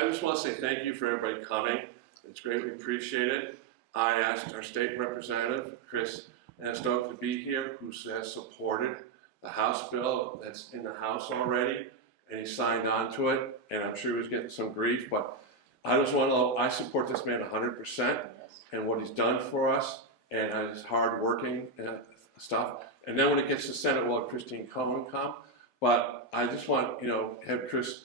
I just want to say thank you for everybody coming. It's greatly appreciated. I asked our state representative, Chris Aniskovich, to be here, who has supported the House bill that's in the House already, and he signed on to it, and I'm sure he was getting some grief, but I just want to, I support this man 100% and what he's done for us and his hard working stuff. And then when it gets to Senate, we'll have Christine Cohen come. But I just want, have Chris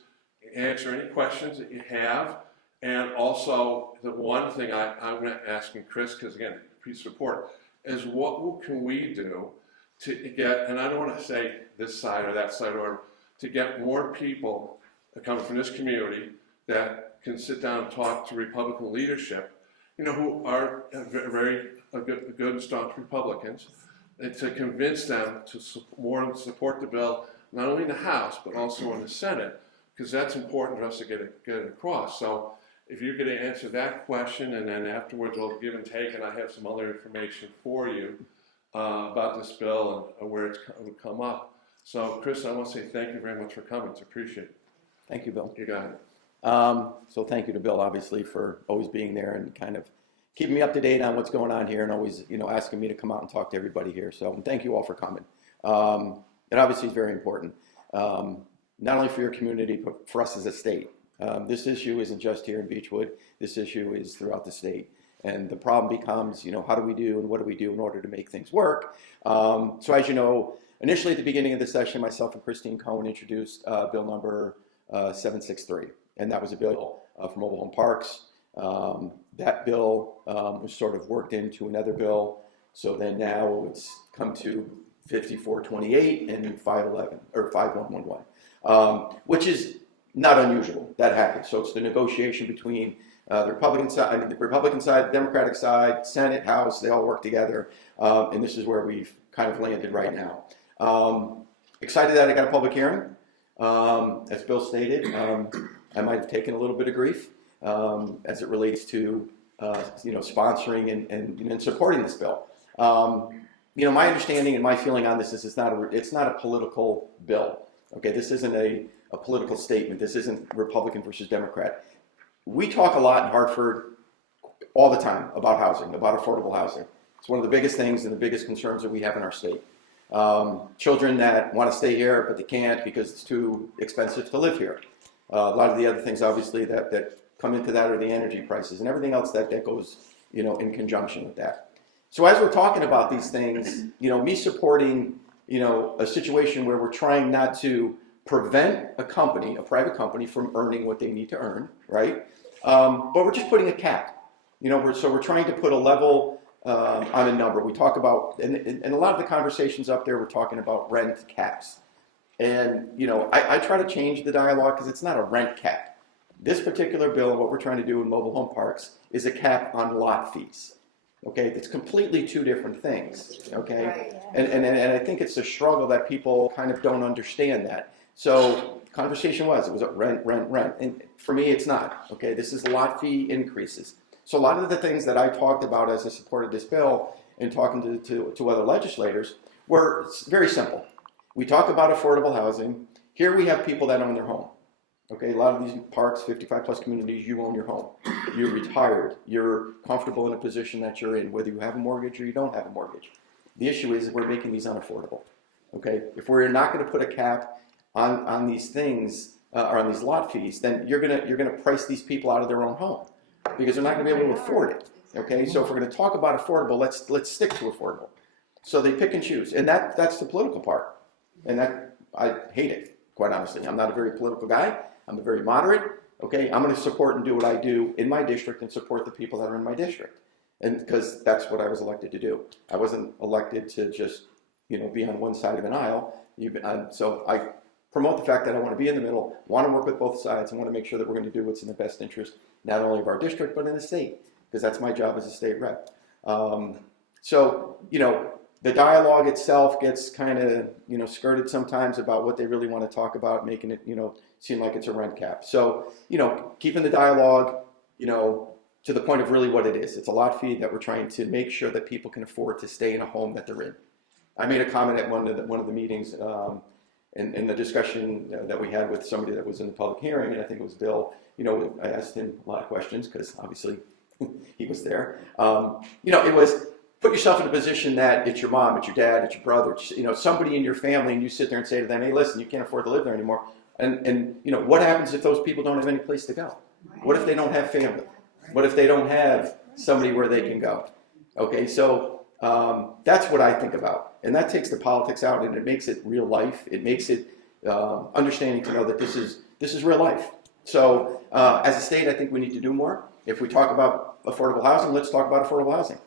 answer any questions that you have. And also, the one thing I'm going to ask Chris, because again, please support, is what can we do to get, and I don't want to say this side or that side, or to get more people that come from this community that can sit down and talk to Republican leadership, who are very good and staunch Republicans, and to convince them to support the bill, not only in the House, but also in the Senate, because that's important for us to get it across. So if you're going to answer that question, and then afterwards we'll give and take, and I have some other information for you about this bill and where it would come up. So Chris, I want to say thank you very much for coming. It's appreciated. Thank you, Bill. You got it. So thank you to Bill, obviously, for always being there and kind of keeping me up to date on what's going on here, and always, asking me to come out and talk to everybody here. So thank you all for coming. It obviously is very important, not only for your community, but for us as a state. This issue isn't just here in Beechwood. This issue is throughout the state. And the problem becomes, how do we do and what do we do in order to make things work? So as you know, initially at the beginning of the session, myself and Christine Cohen introduced bill number 763. And that was a bill for mobile home parks. That bill was sort of worked into another bill. So then now it's come to 5428 and 511 or 5111, which is not unusual. That happens. So it's the negotiation between the Republican side, the Democratic side, Senate, House. They all work together, and this is where we've kind of landed right now. Excited that I got a public hearing. As Bill stated, I might have taken a little bit of grief as it relates to sponsoring and supporting this bill. My understanding and my feeling on this is it's not a political bill. Okay, this isn't a political statement. This isn't Republican versus Democrat. We talk a lot in Hartford all the time about housing, about affordable housing. It's one of the biggest things and the biggest concerns that we have in our state. Children that want to stay here, but they can't because it's too expensive to live here. A lot of the other things, obviously, that come into that are the energy prices and everything else that goes, in conjunction with that. So as we're talking about these things, me supporting, a situation where we're trying not to prevent a private company from earning what they need to earn, right? But we're just putting a cap. We're trying to put a level on a number. We talk about, and a lot of the conversations up there, we're talking about rent caps. And, I try to change the dialogue because it's not a rent cap. This particular bill and what we're trying to do in mobile home parks is a cap on lot fees. Okay, it's completely two different things. Okay, right, yeah. And I think it's a struggle that people kind of don't understand that. So conversation was a rent, and for me it's not. Okay, this is lot fee increases. So a lot of the things that I talked about as I supported this bill and talking to other legislators were very simple. We talk about affordable housing. Here we have people that own their home. Okay, a lot of these parks, 55 plus communities, you own your home. You're retired. You're comfortable in a position that you're in, whether you have a mortgage or you don't have a mortgage. The issue is we're making these unaffordable. Okay, if we're not going to put a cap on these things or on these lot fees, then you're gonna price these people out of their own home because they're not going to be able to afford it. Okay, so if we're going to talk about affordable, let's stick to affordable. So they pick and choose, and that's the political part, and that I hate it, quite honestly. I'm not a very political guy. I'm a very moderate. Okay, I'm going to support and do what I do in my district and support the people that are in my district, and because that's what I was elected to do. I wasn't elected to just be on one side of an aisle. So I promote the fact that I want to be in the middle, want to work with both sides, and want to make sure that we're going to do what's in the best interest, not only of our district, but in the state, because that's my job as a state rep. So, the dialogue itself gets kind of, skirted sometimes about what they really want to talk about, making it, seem like it's a rent cap. So, keeping the dialogue, to the point of really what it is. It's a lot fee that we're trying to make sure that people can afford to stay in a home that they're in. I made a comment at one of the meetings in the discussion that we had with somebody that was in the public hearing, and I think it was Bill, I asked him a lot of questions because obviously he was there. It was put yourself in a position that it's your mom, it's your dad, it's your brother, it's, somebody in your family, and you sit there and say to them, hey, listen, you can't afford to live there anymore. And what happens if those people don't have any place to go? What if they don't have family? What if they don't have somebody where they can go? Okay, so that's what I think about. And that takes the politics out, and it makes it real life. It makes it understanding to know that this is real life. So as a state, I think we need to do more. If we talk about affordable housing, let's talk about affordable housing.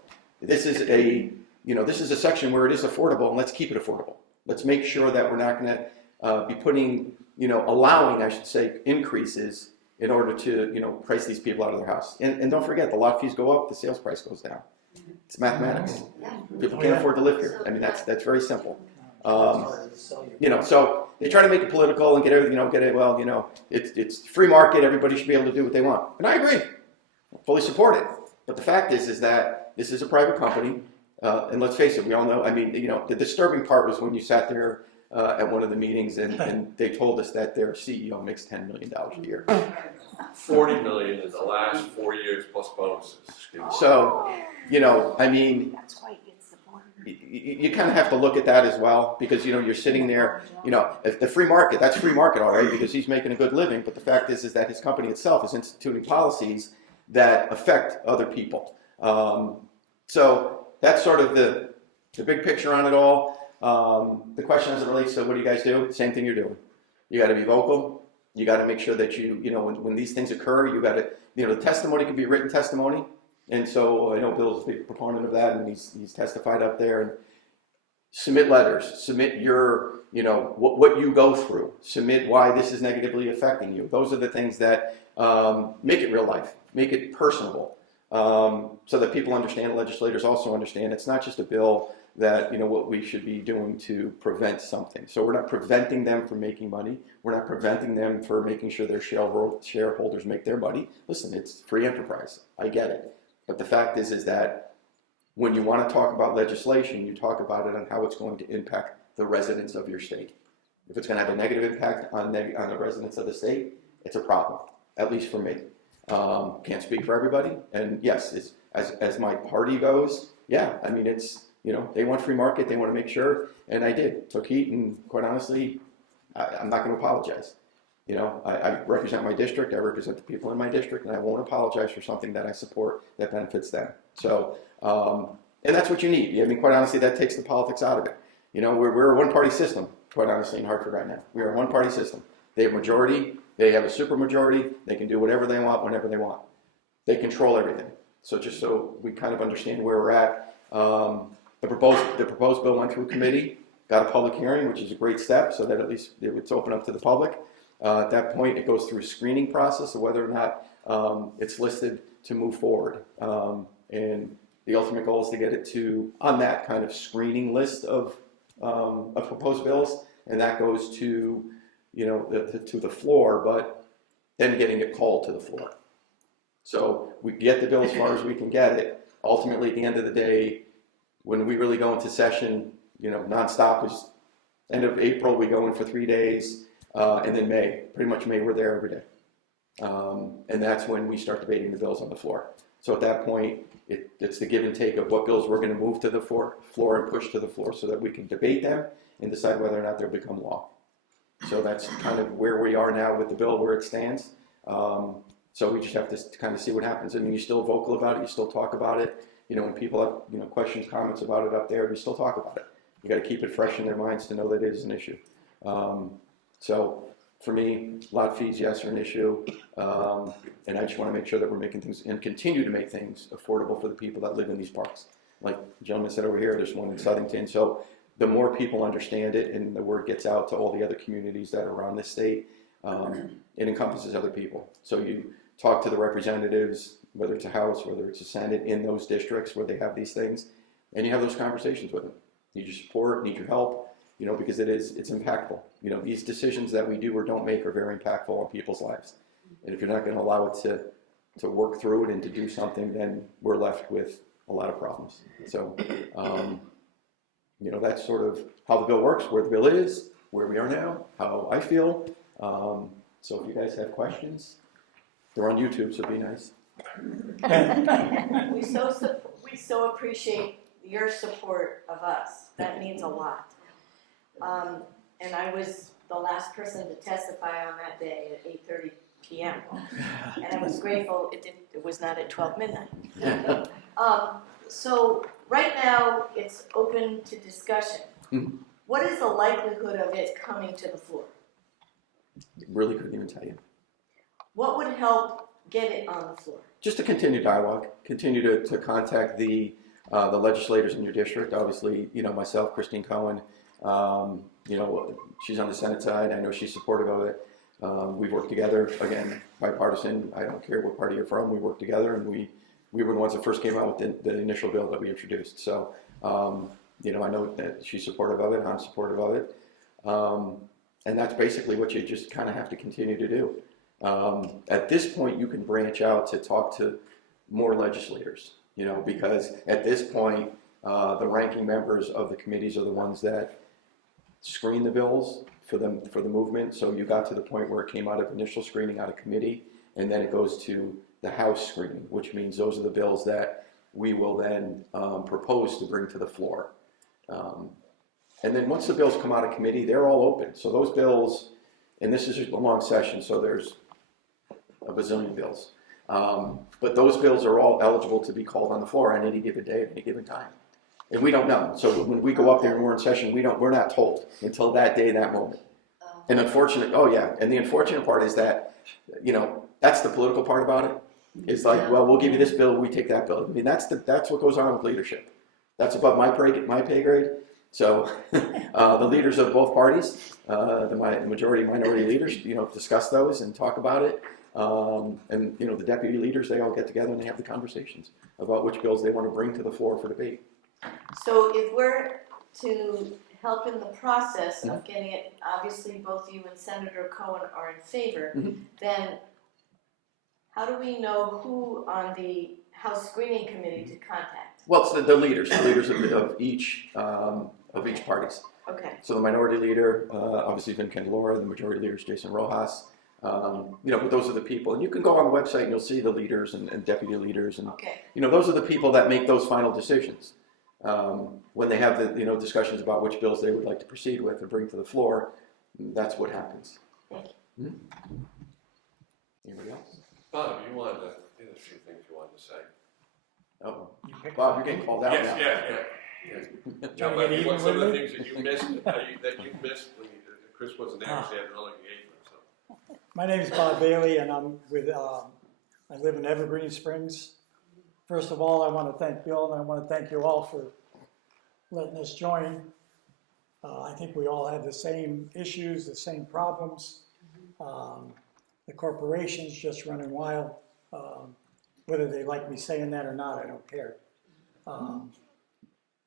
This is a section where it is affordable, and let's keep it affordable. Let's make sure that we're not going to be putting, allowing, I should say, increases in order to, price these people out of their house. And don't forget, the lot fees go up, the sales price goes down. It's mathematics. People can't afford to live here. I mean, that's very simple. So they try to make it political and get everything, it's free market, everybody should be able to do what they want. And I agree, fully support it. But the fact is that this is a private company, and let's face it, we all know, the disturbing part was when you sat there at one of the meetings and they told us that their CEO makes $10 million a year. $40 million in the last 4 years plus bonuses. So, That's why it gets supported. you kind of have to look at that as well, because you're sitting there, if the free market, that's free market, all right, because he's making a good living. But the fact is that his company itself is instituting policies that affect other people. So that's sort of the big picture on it all. The question as it relates to what do you guys do? Same thing you're doing. You got to be vocal. You got to make sure that when these things occur, you got to, the testimony can be written testimony. And so I know Bill's a big proponent of that, and he's testified up there. And submit letters, submit your, what you go through, submit why this is negatively affecting you. Those are the things that make it real life, make it personable, so that people understand, legislators also understand. It's not just a bill that, what we should be doing to prevent something. So we're not preventing them from making money. We're not preventing them for making sure their shareholders make their money. Listen, it's free enterprise. I get it. But the fact is that when you want to talk about legislation, you talk about it on how it's going to impact the residents of your state. If it's going to have a negative impact on the residents of the state, it's a problem, at least for me. Can't speak for everybody. And yes, as my party goes, yeah, it's, they want free market, they want to make sure, and I did. Took heat, and quite honestly, I'm not going to apologize. I represent my district, I represent the people in my district, and I won't apologize for something that I support that benefits them. So, and that's what you need. Quite honestly, that takes the politics out of it. We're a one-party system, quite honestly, in Hartford right now. We are a one-party system. They have majority, they have a supermajority, they can do whatever they want, whenever they want. They control everything. So just so we kind of understand where we're at, the proposed bill went through committee, got a public hearing, which is a great step, so that at least it's open up to the public. At that point, it goes through a screening process of whether or not it's listed to move forward. And the ultimate goal is to get it to on that kind of screening list of proposed bills, and that goes to to the floor, but then getting it called to the floor. So we get the bill as far as we can get it. Ultimately, at the end of the day, when we really go into session, nonstop is end of April, we go in for 3 days. And then May, pretty much May, we're there every day. And that's when we start debating the bills on the floor. So at that point, it's the give and take of what bills we're going to move to the floor and push to the floor so that we can debate them and decide whether or not they'll become law. So that's kind of where we are now with the bill, where it stands. So we just have to kind of see what happens. You're still vocal about it, you still talk about it. When people have questions, comments about it up there, we still talk about it. You got to keep it fresh in their minds to know that it is an issue. So for me, lot fees, yes, are an issue, and I just want to make sure that we're making things and continue to make things affordable for the people that live in these parks. Like the gentleman said over here, there's one in Southington. So the more people understand it and the word gets out to all the other communities that are around this state, it encompasses other people. So you talk to the representatives, whether it's a House, whether it's a Senate, in those districts where they have these things, and you have those conversations with them. Need your support, need your help. Because it's impactful. These decisions that we do or don't make are very impactful on people's lives. And if you're not going to allow it to work through it and to do something, then we're left with a lot of problems. So, that's sort of how the bill works, where the bill is, where we are now, how I feel. So if you guys have questions, They're on YouTube, so be nice. We so appreciate your support of us. That means a lot. And I was the last person to testify on that day at 8:30 p.m. And I was grateful it was not at 12 midnight. So right now it's open to discussion. Mhm. What is the likelihood of it coming to the floor? Really couldn't even tell you. What would help get it on the floor? Just to continue dialogue, continue to contact the legislators in your district. Obviously, myself, Christine Cohen, she's on the Senate side. I know she's supportive of it. We've worked together, again, bipartisan. I don't care what party you're from. We worked together, and we were the ones that first came out with the initial bill that we introduced. So, I know that she's supportive of it. I'm supportive of it. And that's basically what you just kind of have to continue to do. At this point, you can branch out to talk to more legislators, because at this point, the ranking members of the committees are the ones that screen the bills for the movement. So you got to the point where it came out of initial screening out of committee, and then it goes to the House screening, which means those are the bills that we will then propose to bring to the floor. And then once the bills come out of committee, they're all open. So those bills, and this is a long session, so there's a bazillion bills. But those bills are all eligible to be called on the floor on any given day at any given time. And we don't know. So when we go up there and we're in session, we're not told until that day, that moment. And the unfortunate part is that, that's the political part about it. It's like, well, we'll give you this bill, we take that bill. I mean, that's what goes on with leadership. That's above my pay grade. So the leaders of both parties, the majority, minority leaders, discuss those and talk about it. And the deputy leaders, they all get together and they have the conversations about which bills they want to bring to the floor for debate. So if we're to help in the process of getting it, obviously both you and Senator Cohen are in favor, then how do we know who on the House Screening Committee to contact? Well, it's the leaders of each parties. Okay. So the minority leader, obviously Vin Candelora, the majority leader is Jason Rojas. But those are the people. And you can go on the website and you'll see the leaders and deputy leaders. And, those are the people that make those final decisions. When they have the, discussions about which bills they would like to proceed with or bring to the floor, that's what happens. Thank you. Anybody else? Bob, you had a few things you wanted to say. Oh, Bob, you're getting called out now. Yeah. John, what some of the things that you missed when Chris wasn't there, so he had an early engagement. So. My name is Bob Bailey, and I'm with, I live in Evergreen Springs. First of all, I want to thank Bill, and I want to thank you all for letting us join. I think we all have the same issues, the same problems. The corporation's just running wild. Whether they like me saying that or not, I don't care.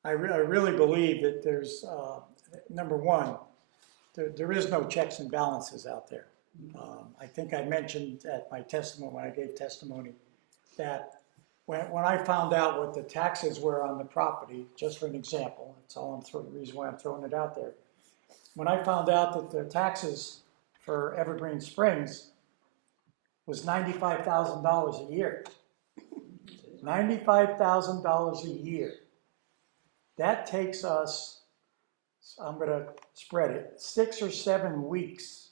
I really believe that there's, number one, there is no checks and balances out there. I think I mentioned at my testimony, when I gave testimony, that when I found out what the taxes were on the property, just for an example, that's all the reason why I'm throwing it out there. When I found out that the taxes for Evergreen Springs was $95,000 a year. $95,000 a year. That takes us, I'm going to spread it, 6 or 7 weeks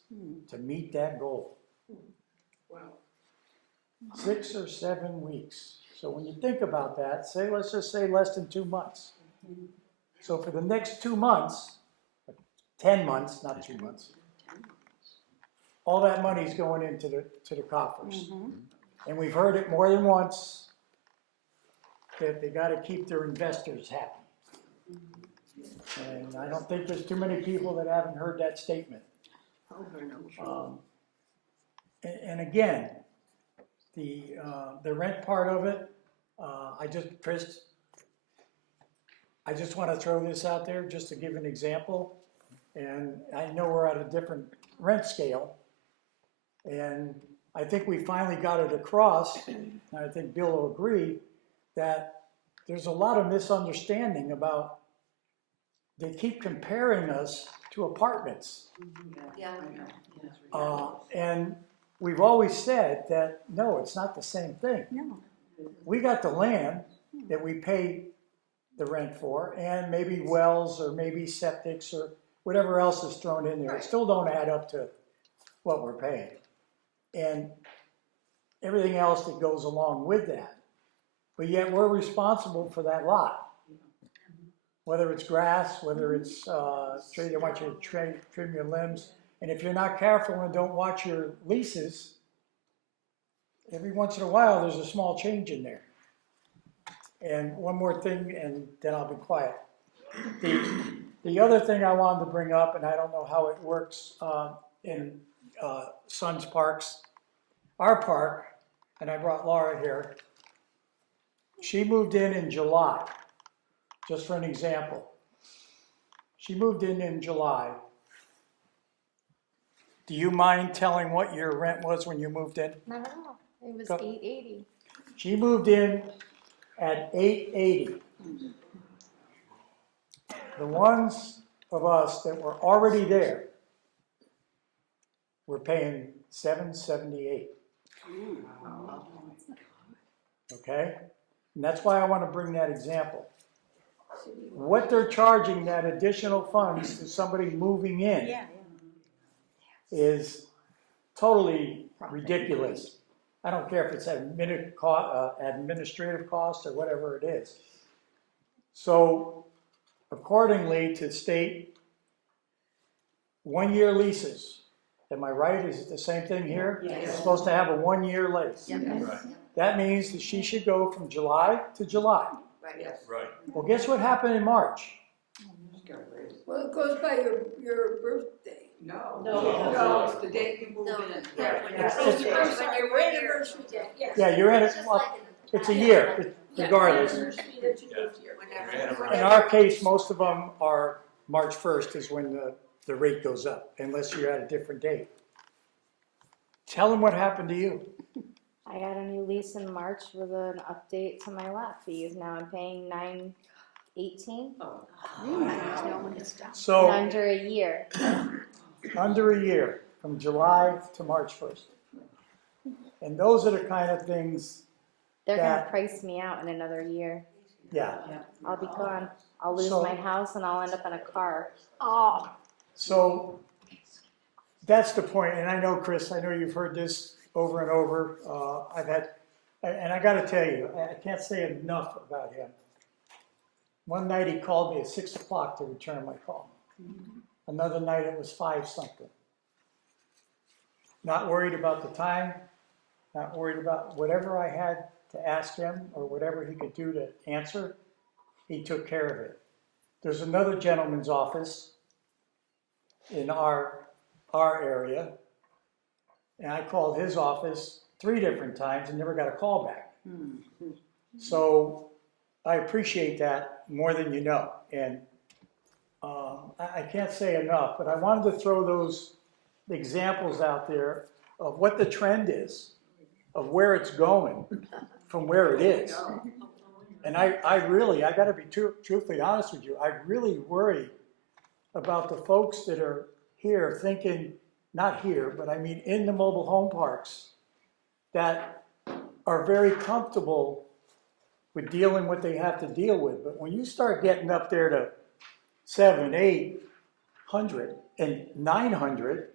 to meet that goal. Wow. 6 or 7 weeks. So when you think about that, let's just say less than 2 months. So for the next 2 months, 10 months, not 2 months, all that money is going into the coffers. And we've heard it more than once that they got to keep their investors happy. And I don't think there's too many people that haven't heard that statement. And again, the rent part of it, Chris, I just want to throw this out there just to give an example. And I know we're at a different rent scale. And I think we finally got it across, and I think Bill will agree, that there's a lot of misunderstanding about, they keep comparing us to apartments. Yeah. And we've always said that, no, it's not the same thing. No. We got the land that we pay the rent for, and maybe wells, or maybe septics, or whatever else is thrown in there. It still don't add up to what we're paying. And everything else that goes along with that. But yet we're responsible for that lot. Whether it's grass, whether it's they want you to trim your limbs. And if you're not careful and don't watch your leases, every once in a while there's a small change in there. And one more thing, and then I'll be quiet. The other thing I wanted to bring up, and I don't know how it works in Sun's Parks, our park, and I brought Laura here, she moved in July, just for an example. She moved in July. Do you mind telling what your rent was when you moved in? Not at all. It was Go. $880. She moved in at $880. The ones of us that were already there were paying $778. Okay? And that's why I want to bring that example. What they're charging that additional funds to somebody moving in is totally ridiculous. I don't care if it's administrative cost or whatever it is. So accordingly to state 1-year leases, am I right? Is it the same thing here? Yes. You're supposed to have a 1-year lease. Yes. That means that she should go from July to July. Yes. Right. Well, guess what happened in March? Well, it goes by your birthday. No. No, it's the date you move in. Yeah. It's your anniversary day, yes. Yeah, you're in it, well, it's a year, regardless. Anniversary that you lived here. In our case, most of them are March 1st is when the rate goes up, unless you're at a different date. Tell them what happened to you. I got a new lease in March with an update to my lot fees. Now I'm paying $918 So, in under a year. under a year, from July to March 1st. And those are the kind of things, They're gonna That- price me out in another year. yeah. I'll be gone. I'll lose So- my house and I'll end up in a car. Oh. So that's the point, and I know, Chris, I know you've heard this over and over. And I gotta tell you, I can't say enough about him. One night he called me at 6 o'clock to return my call. Another night it was 5 something. Not worried about the time, not worried about whatever I had to ask him or whatever he could do to answer, he took care of it. There's another gentleman's office in our area, and I called his office 3 different times and never got a call back. So I appreciate that more than you know, and I can't say enough, but I wanted to throw those examples out there of what the trend is, of where it's going from where it is. And I gotta be truthfully honest with you, I really worry about the folks that are here thinking, not here, but I mean in the mobile home parks, that are very comfortable with dealing what they have to deal with. But when you start getting up there to 700, 800, and 900,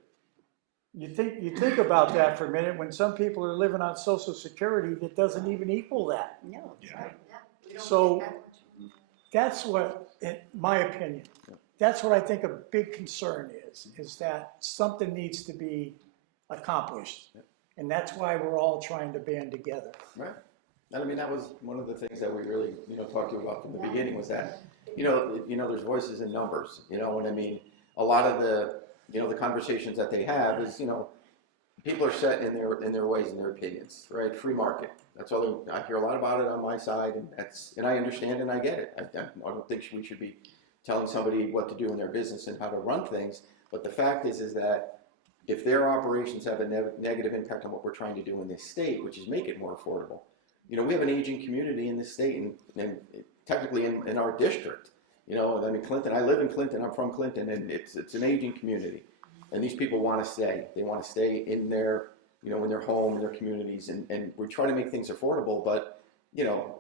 you think about that for a minute when some people are living on Social Security that doesn't even equal that. No. So that's what, in my opinion, that's what I think a big concern is that something needs to be accomplished. And that's why we're all trying to band together. Right. And I mean, that was one of the things that we really, talked to you about from the beginning was that, there's voices and numbers, and I mean, a lot of the, the conversations that they have is, people are set in their ways and their opinions, right? Free market. That's all. I hear a lot about it on my side, and I understand and I get it. I don't think we should be telling somebody what to do in their business and how to run things. But the fact is that if their operations have a negative impact on what we're trying to do in this state, which is make it more affordable. We have an aging community in this state, and technically in our district. I mean, Clinton. I live in Clinton. I'm from Clinton, and it's an aging community. And these people want to stay. They want to stay in their in their home, in their communities, and we try to make things affordable, but,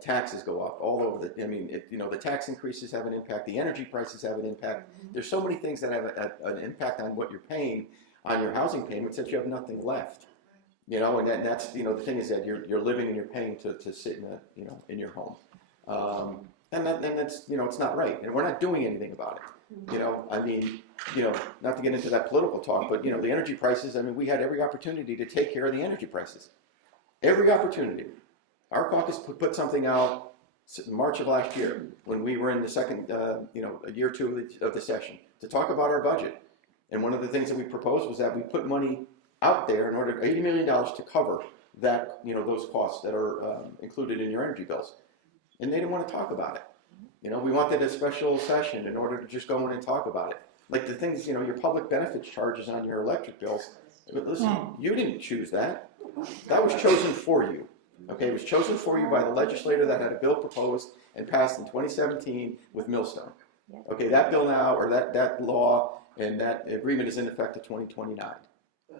taxes go up all over the tax increases have an impact, the energy prices have an impact. There's so many things that have an impact on what you're paying on your housing payments that you have nothing left. And that's, the thing is that you're living and you're paying to sit in your home. And that's, it's not right. And we're not doing anything about it. Not to get into that political talk, but, the energy prices, we had every opportunity to take care of the energy prices. Every opportunity. Our caucus put something out in March of last year when we were in the second, a year or two of the session to talk about our budget. And one of the things that we proposed was that we put money out there in order, $80 million to cover that, those costs that are included in your energy bills. And they didn't want to talk about it. We wanted a special session in order to just go in and talk about it. Like the things, your public benefits charges on your electric bills. But listen, you didn't choose that. That was chosen for you. Okay, it was chosen for you by the legislator that had a bill proposed and passed in 2017 with Millstone. Okay, that bill now, or that law and that agreement is in effect to 2029.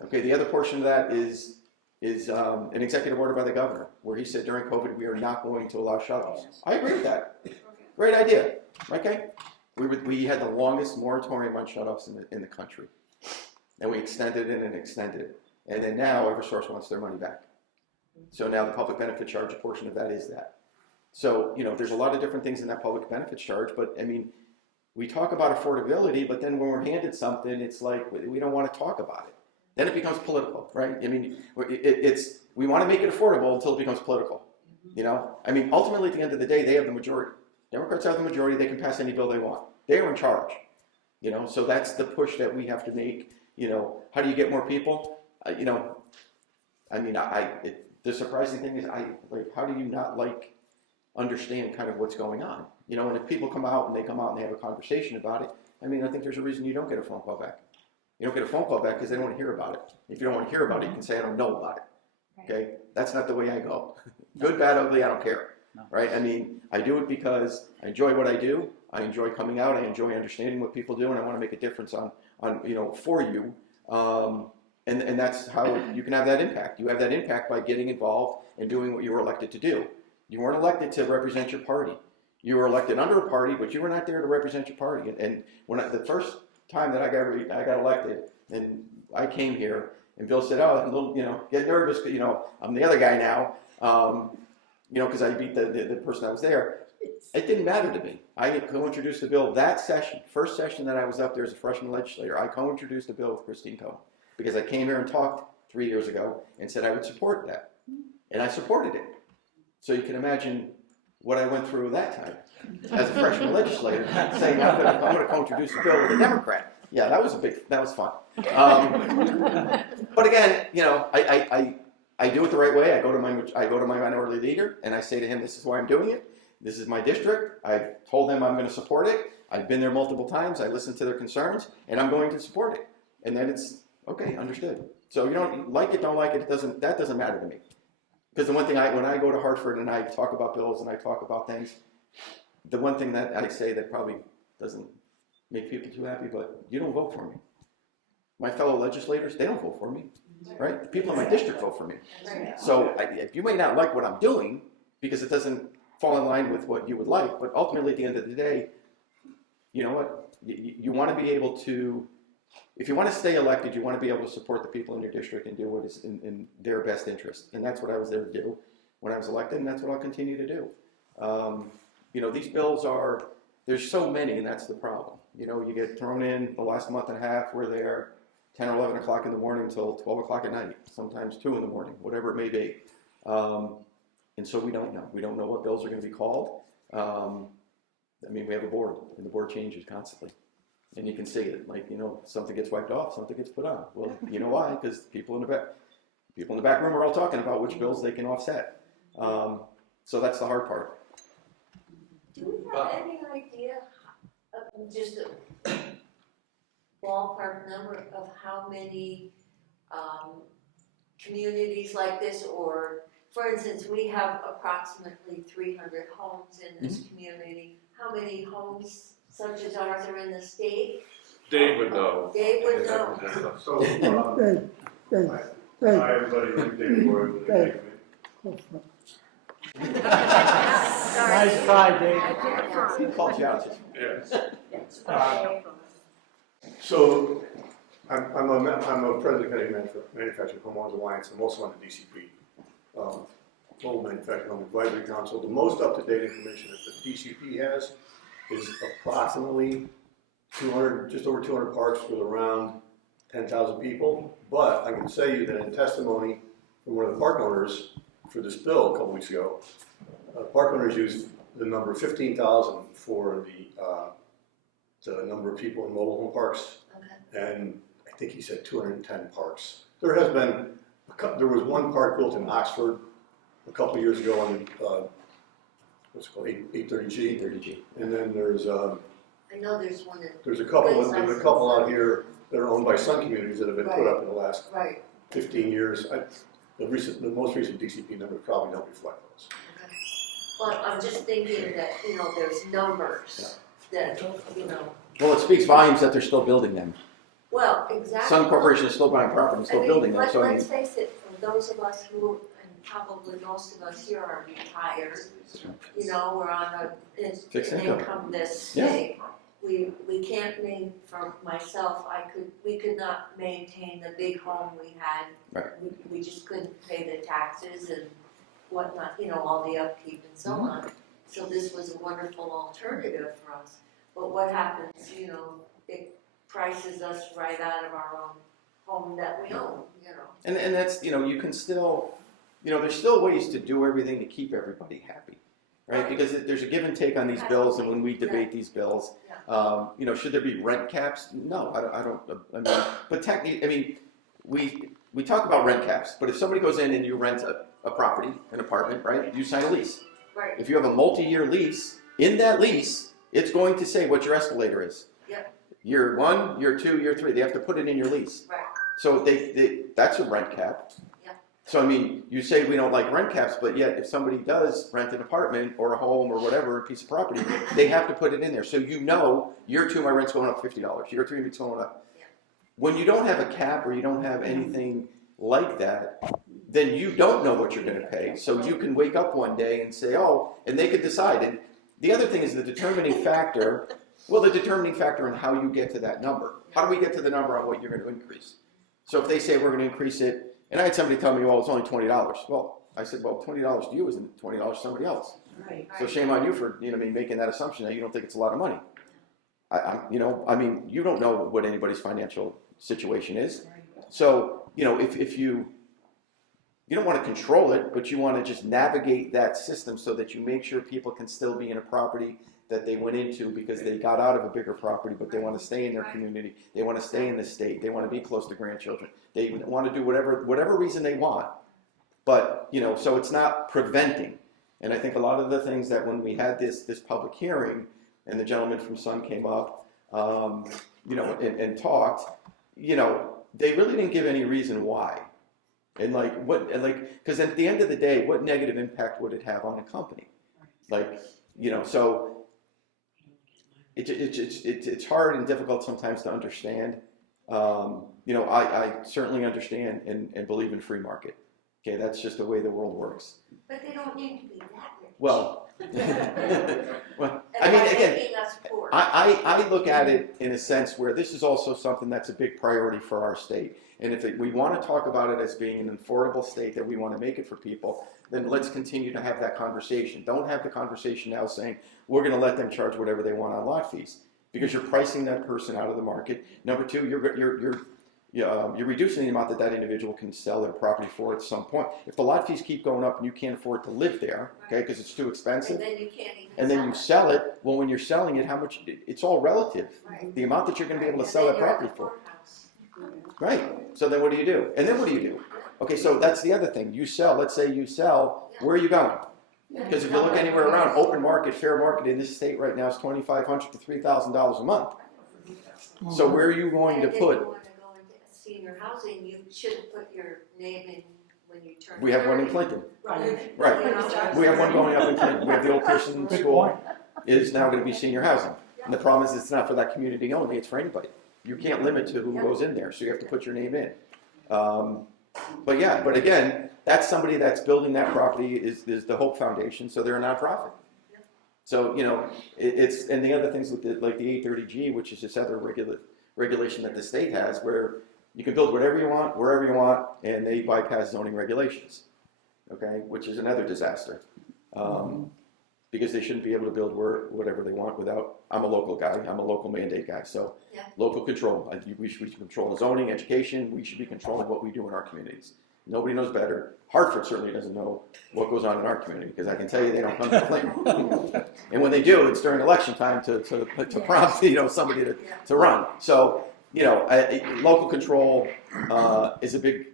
Okay, the other portion of that is an executive order by the governor where he said during COVID we are not going to allow shutoffs. I agree with that. Great idea. Okay, we had the longest moratorium on shutoffs in the country, and we extended it and extended it, and then now EverSource wants their money back. So now the public benefit charge, a portion of that is that. So there's a lot of different things in that public benefits charge, but we talk about affordability, but then when we're handed something, it's like we don't want to talk about it. Then it becomes political, right? We want to make it affordable until it becomes political. Ultimately at the end of the day, they have the majority. Democrats have the majority. They can pass any bill they want. They are in charge. So that's the push that we have to make. How do you get more people? The surprising thing is, how do you not understand kind of what's going on? And if people come out and they have a conversation about it, I think there's a reason you don't get a phone call back. You don't get a phone call back because they don't want to hear about it. If you don't want to hear about it, you can say, I don't know about it. Okay? That's not the way I go. Good, bad, ugly, I don't care. Right? I do it because I enjoy what I do. I enjoy coming out. I enjoy understanding what people do, and I want to make a difference on for you. And that's how you can have that impact. You have that impact by getting involved and doing what you were elected to do. You weren't elected to represent your party. You were elected under a party, but you were not there to represent your party. And when the first time that I got elected, and I came here, and Bill said, "Oh, I'm a little, get nervous, because I'm the other guy now, because I beat the person that was there." It didn't matter to me. I co-introduced the bill that session, first session that I was up there as a freshman legislator. I co-introduced the bill with Christine Cohen because I came here and talked 3 years ago and said I would support that, and I supported it. So you can imagine what I went through that time as a freshman legislator, saying I'm going to co-introduce a bill with a Democrat. Yeah, that was fun. But again, I do it the right way. I go to my minority leader and I say to him, "This is why I'm doing it. This is my district. I've told them I'm going to support it. I've been there multiple times. I listened to their concerns, and I'm going to support it." And then it's okay, understood. So you don't like it, don't like it. That doesn't matter to me. Because the one thing when I go to Hartford and I talk about bills and I talk about things, the one thing that I say that probably doesn't make people too happy, but you don't vote for me. My fellow legislators, they don't vote for me, right? The people in my district vote for me. So you may not like what I'm doing because it doesn't fall in line with what you would like, but ultimately at the end of the day, you know what? You want to be able to, if you want to stay elected, you want to be able to support the people in your district and do what is in their best interest. And that's what I was there to do when I was elected, and that's what I'll continue to do. These bills there's so many, and that's the problem. You get thrown in the last month and a half, we're there 10 or 11 o'clock in the morning until 12 o'clock at night, sometimes 2 in the morning, whatever it may be. And so we don't know. We don't know what bills are going to be called. We have a board, and the board changes constantly. And you can see it, something gets wiped off, something gets put on. Well, you know why? Because people in the back room are all talking about which bills they can offset. So that's the hard part. Do we have any idea of just a ballpark number of how many communities like this, or for instance, we have approximately 300 homes in this community. How many homes such as ours are in the state? Dave would know. Dave would know. Dave, Great. Hi, everybody, I'm David Ward with the Great. Nice try, Dave. He called you out. Yes. So, I'm a president of the Manufacturing Homeowners Alliance. I'm also on the DCP, Global Manufacturing Home Advisory Council. The most up-to-date information that the DCP has is approximately 200, just over 200 parks with around 10,000 people. But I can say you that in testimony from one of the park owners for this bill a couple weeks ago, park owners used the number 15,000 for the number of people in mobile home parks, and I think he said 210 parks. There has been, there was one park built in Oxford a couple of years ago on what's it called, 830G. 830G. And then there's I know there's one that. there's a couple out here that are owned by Sun Communities that have been put up in the last Right. 15 years. The most recent DCP numbers probably don't reflect those. But I'm just thinking that, there's numbers that, Well, it speaks volumes that they're still building them. well, exactly. Sun Corporation is still buying property, and still building them. So I mean, let's face it, for those of us who, and probably most of us here are retired, we're on Fixed an income. income this Yeah. big. We can't for myself, we could not maintain the big home we had. Right. We just couldn't pay the taxes and whatnot, all the upkeep and so on. So this was a wonderful alternative for us. But what happens, it prices us right out of our own home that we own, and that's, you can still, there's still ways to do everything to keep everybody happy, right? Because there's a give and take on these bills, and when we debate these bills, should there be rent caps? No, I mean, but technically, we talk about rent caps, but if somebody goes in and you rent a property, an apartment, right, you sign a lease. Right. If you have a multi-year lease, in that lease, it's going to say what your escalator is. Yep. Year 1, year 2, year 3, they have to put it in your lease. Right. So that's a rent cap. Yep. So I mean, you say we don't like rent caps, but yet if somebody does rent an apartment or a home or whatever, a piece of property, they have to put it in there. So year 2, my rent's going up $50. Year 3, it's going up. Yep. When you don't have a cap or you don't have anything like that, then you don't know what you're going to pay. So you can wake up one day and say, and they could decide. And the other thing is the determining factor in how you get to that number. How do we get to the number on what you're going to increase? So if they say we're going to increase it, and I had somebody tell me, it's only $20. Well, I said, $20 to you isn't $20 to somebody else. Right. So shame on you for, making that assumption that you don't think it's a lot of money. You don't know what anybody's financial situation is. So, if you don't want to control it, but you want to just navigate that system so that you make sure people can still be in a property that they went into because they got out of a bigger property, but they want to stay in their community. They want to stay in the state. They want to be close to grandchildren. They want to do whatever reason they want. But, so it's not preventing. And I think a lot of the things that when we had this public hearing and the gentleman from Sun came up, and talked, they really didn't give any reason why. And because at the end of the day, what negative impact would it have on a company? So it's hard and difficult sometimes to understand. I certainly understand and believe in free market. Okay, that's just the way the world works. But they don't need to be that rich. Well, I And mean, again, making us poor. I look at it in a sense where this is also something that's a big priority for our state. And if we want to talk about it as being an affordable state that we want to make it for people, then let's continue to have that conversation. Don't have the conversation now saying we're going to let them charge whatever they want on lot fees, because you're pricing that person out of the market. Number two, you're reducing the amount that individual can sell their property for at some point. If the lot fees keep going up and you can't afford to live there, okay, because it's too expensive, And then you can't even and then you sell it, well, when you're selling it, how much? It's all relative. Right. The amount that you're going to be able to And sell then that you're at property the for. courthouse. Right. So then what do you do? And then what do you do? Okay, so that's the other thing. You sell, let's say you sell, where are you going? Because if you look anywhere around, open market, fair market in this state right now is $2,500 to $3,000 a month. So where are you going to And if put? you want to go into senior housing, you should put your name in when you turn 30. We have one in Clinton. Right. Right. We have one going up in Clinton. We have the old Christian Good school point. is now going to be senior housing. And the problem is it's not for that community only, it's for anybody. You can't limit to who goes in there, so you have to put your name in. But yeah, but again, that's somebody that's building that property is the Hope Foundation, so they're a nonprofit. So, it's, and the other things with like the 830G, which is this other regulation that the state has, where you can build whatever you want, wherever you want, and they bypass zoning regulations, okay, which is another disaster. Because they shouldn't be able to build whatever they want without, I'm a local guy, I'm a local mandate guy, so Yeah. local control. We should control the zoning, education, we should be controlling what we do in our communities. Nobody knows better. Hartford certainly doesn't know what goes on in our community, because I can tell you they don't come to Clinton. And when they do, it's during election time to prompt, somebody to run. So, local control is a big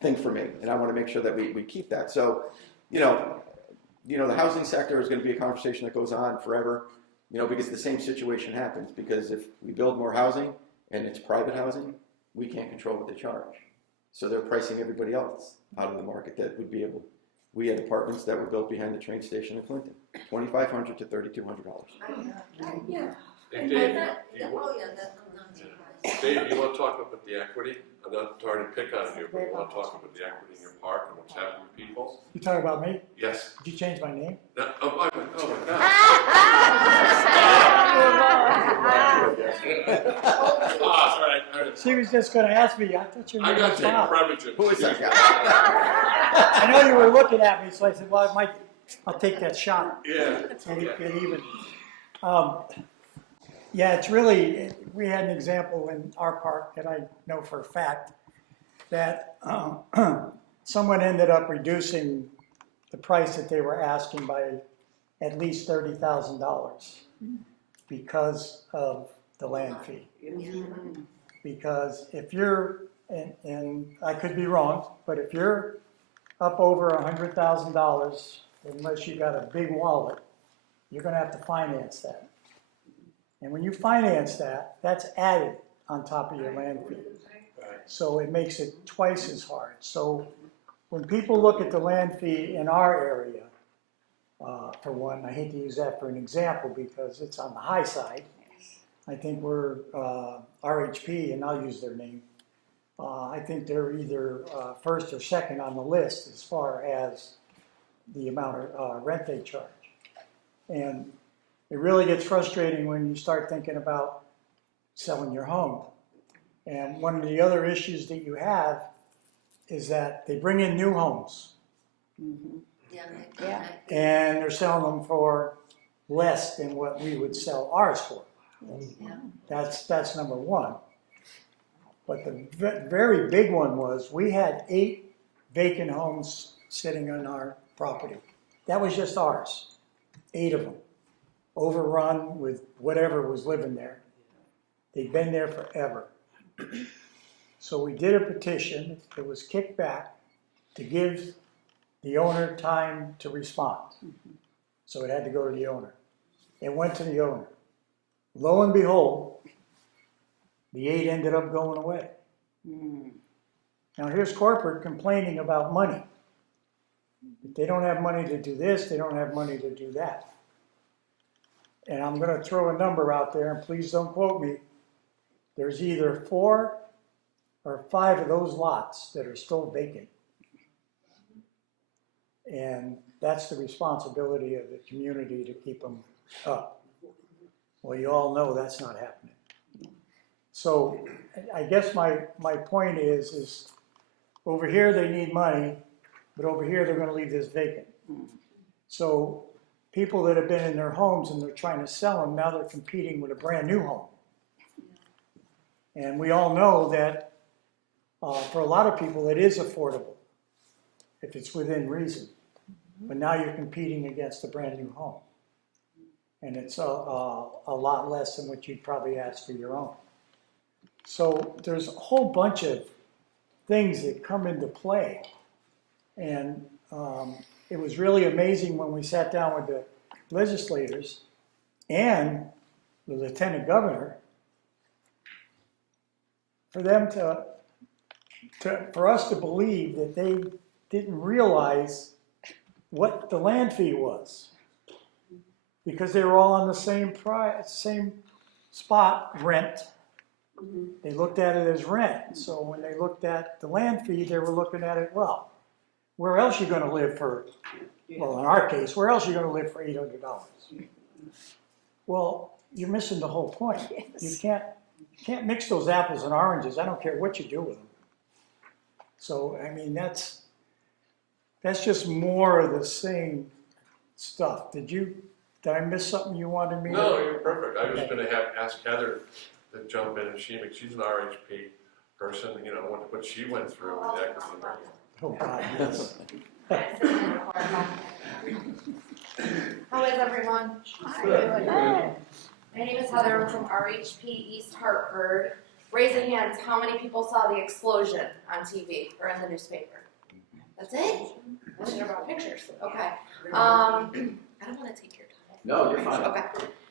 thing for me, and I want to make sure that we keep that. So, the housing sector is going to be a conversation that goes on forever, because the same situation happens. Because if we build more housing and it's private housing, we can't control what they charge. So they're pricing everybody else out of the market that would be able. We had apartments that were built behind the train station in Clinton, $2,500 to $3,200. Yeah. Hey, Dave, That's you not surprised. Dave, you want to talk about the equity? I'm not trying to pick on you, but you want to talk about the equity in your park and what's happening to people? You talking about me? Yes. Did you change my name? No, oh my God. All right. She was just gonna ask me, I thought you were I gonna got to take stop. privileges. Who is that guy? I know you were looking at me, so I said, well, I'll take that shot. Yeah. Get even. Yeah, it's really, we had an example in our park that I know for a fact that someone ended up reducing the price that they were asking by at least $30,000 because of the land fee. Because if you're, and I could be wrong, but if you're up over $100,000, unless you got a big wallet, you're gonna have to finance that. And when you finance that, that's added on top of your land fee. So it makes it twice as hard. So when people look at the land fee in our area, for one, I hate to use that for an example because it's on the high side. I think we're RHP, and I'll use their name. I think they're either first or second on the list as far as the amount of rent they charge. And it really gets frustrating when you start thinking about selling your home. And one of the other issues that you have is that they bring in new homes Yeah. and they're selling them for less than what we would sell ours for. Yeah. That's number one. But the very big one was we had 8 vacant homes sitting on our property. That was just ours, 8 of them, overrun with whatever was living there. They'd been there forever. So we did a petition. It was kicked back to give the owner time to respond. So it had to go to the owner. It went to the owner. Lo and behold, the 8 ended up going away. Now here's corporate complaining about money. They don't have money to do this, they don't have money to do that. And I'm going to throw a number out there, and please don't quote me. There's either 4 or 5 of those lots that are still vacant. And that's the responsibility of the community to keep them up. Well, you all know that's not happening. So I guess my point is over here they need money, but over here they're going to leave this vacant. So people that have been in their homes and they're trying to sell them, now they're competing with a brand new home. And we all know that for a lot of people it is affordable if it's within reason. But now you're competing against a brand new home. And it's a lot less than what you'd probably ask for your own. So there's a whole bunch of things that come into play. And it was really amazing when we sat down with the legislators and the lieutenant governor for them for us to believe that they didn't realize what the land fee was, because they were all on the same spot rent, They looked at it as rent. So when they looked at the land fee, they were looking at it, well, where else you gonna live for, well, in our case, where else you gonna live for $800? Well, you're missing the whole point. You can't mix those apples and oranges. I don't care what you do with them. So, I mean, that's just more of the same stuff. Did I miss something you wanted me to? No, you're perfect. I was gonna ask Heather to jump in, and she's an RHP person, you know, what she went through with that. Oh, God, yes. How is everyone? Good. My name is Heather. I'm from RHP East Hartford. Raise your hands. How many people saw the explosion on TV or in the newspaper? That's it? I should have brought pictures. Okay. I don't want to take your time. No, you're fine. Okay.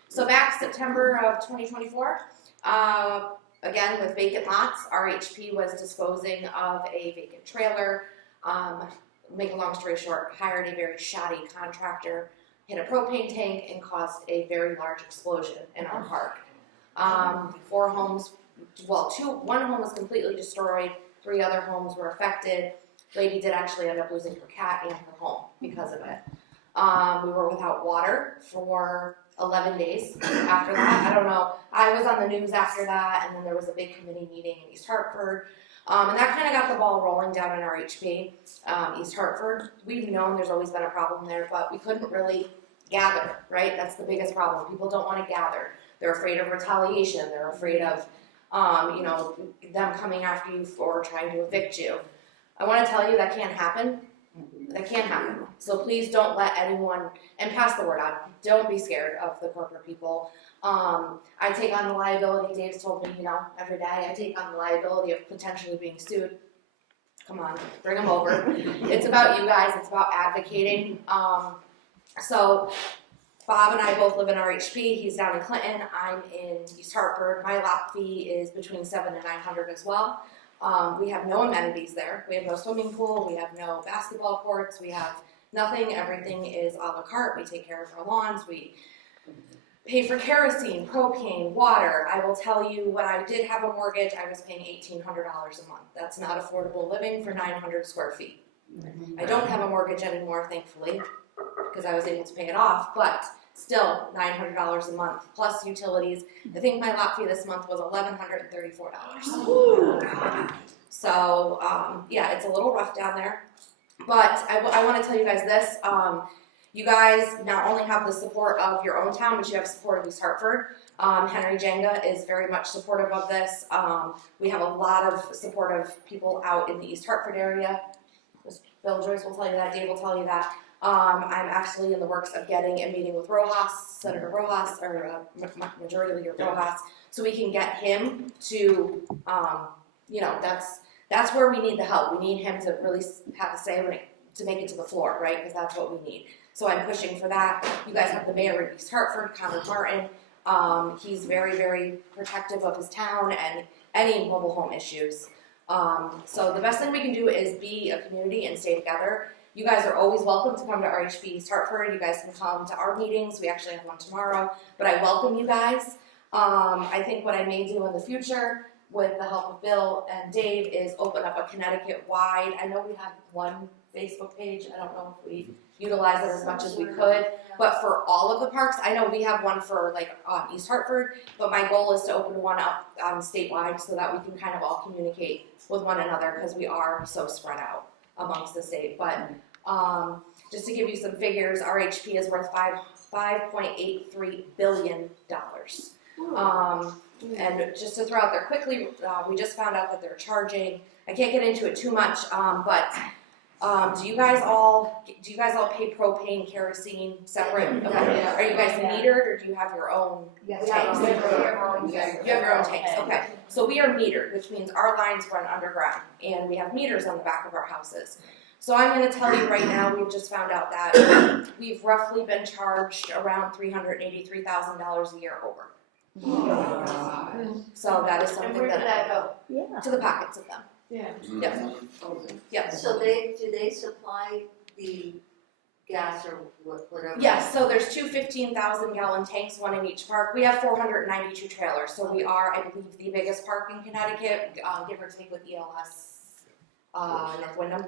So back September of 2024, again with vacant lots, RHP was disposing of a vacant trailer. Make a long story short, hired a very shoddy contractor, hit a propane tank, and caused a very large explosion in our park. 4 homes, well, one home was completely destroyed, 3 other homes were affected. Lady did actually end up losing her cat and her home because of it. We were without water for 11 days after that. I don't know. I was on the news after that, and then there was a big committee meeting in East Hartford. And that kind of got the ball rolling down in RHP, East Hartford. We've known there's always been a problem there, but we couldn't really gather, right? That's the biggest problem. People don't want to gather. They're afraid of retaliation. They're afraid of, them coming after you for trying to evict you. I want to tell you that can't happen. That can't happen. So please don't let anyone, and pass the word on, don't be scared of the corporate people. I take on the liability, Dave's told me, every day, I take on the liability of potentially being sued. Come on, bring them over. It's about you guys, it's about advocating. So Bob and I both live in RHP, he's down in Clinton, I'm in East Hartford. My lot fee is between $700 and $900 as well. We have no amenities there. We have no swimming pool, we have no basketball courts, we have nothing. Everything is a la carte. We take care of our lawns, we pay for kerosene, propane, water. I will tell you, when I did have a mortgage, I was paying $1,800 a month. That's not affordable living for 900 square feet. I don't have a mortgage anymore, thankfully, because I was able to pay it off, but still $900 a month, plus utilities. I think my lot fee this month was $1,134. So, yeah, it's a little rough down there. But I want to tell you guys this. You guys not only have the support of your own town, but you have support of East Hartford. Henry Jenga is very much supportive of this. We have a lot of supportive people out in the East Hartford area. Bill Joyce will tell you that, Dave will tell you that. I'm actually in the works of getting a meeting with Rojas, Senator Rojas, or Majority Leader Rojas, so we can get him to, that's where we need the help. We need him to really have a say to make it to the floor, right? Because that's what we need. So I'm pushing for that. You guys have the mayor of East Hartford, Connor Martin. He's very, very protective of his town and any mobile home issues. So the best thing we can do is be a community and stay together. You guys are always welcome to come to RHP East Hartford. You guys can come to our meetings. We actually have one tomorrow, but I welcome you guys. I think what I may do in the future with the help of Bill and Dave is open up a Connecticut-wide. I know we have one Facebook page. I don't know if we utilize it as much as we could, but for all of the parks, I know we have one for East Hartford, but my goal is to open one up statewide so that we can kind of all communicate with one another because we are so spread out amongst the state. But just to give you some figures, RHP is worth $5.83 billion. And just to throw out there quickly, we just found out that they're charging, I can't get into it too much, but do you guys all pay propane, kerosene separate? Okay. Are you guys metered, or do you have your own tanks? You have your own tanks, okay. So we are metered, which means our lines run underground, and we have meters on the back of our houses. So I'm going to tell you right now, we've just found out that we've roughly been charged around $383,000 a year over. So that is something And where did that go? Yeah. to the pockets of them. Yeah. Yep. Yep. So do they supply the gas or whatever? Yes, so there's two 15,000 gallon tanks, one in each park. We have 492 trailers, so we are, I believe, the biggest park in Connecticut, give or take with ELS, North Wyndham.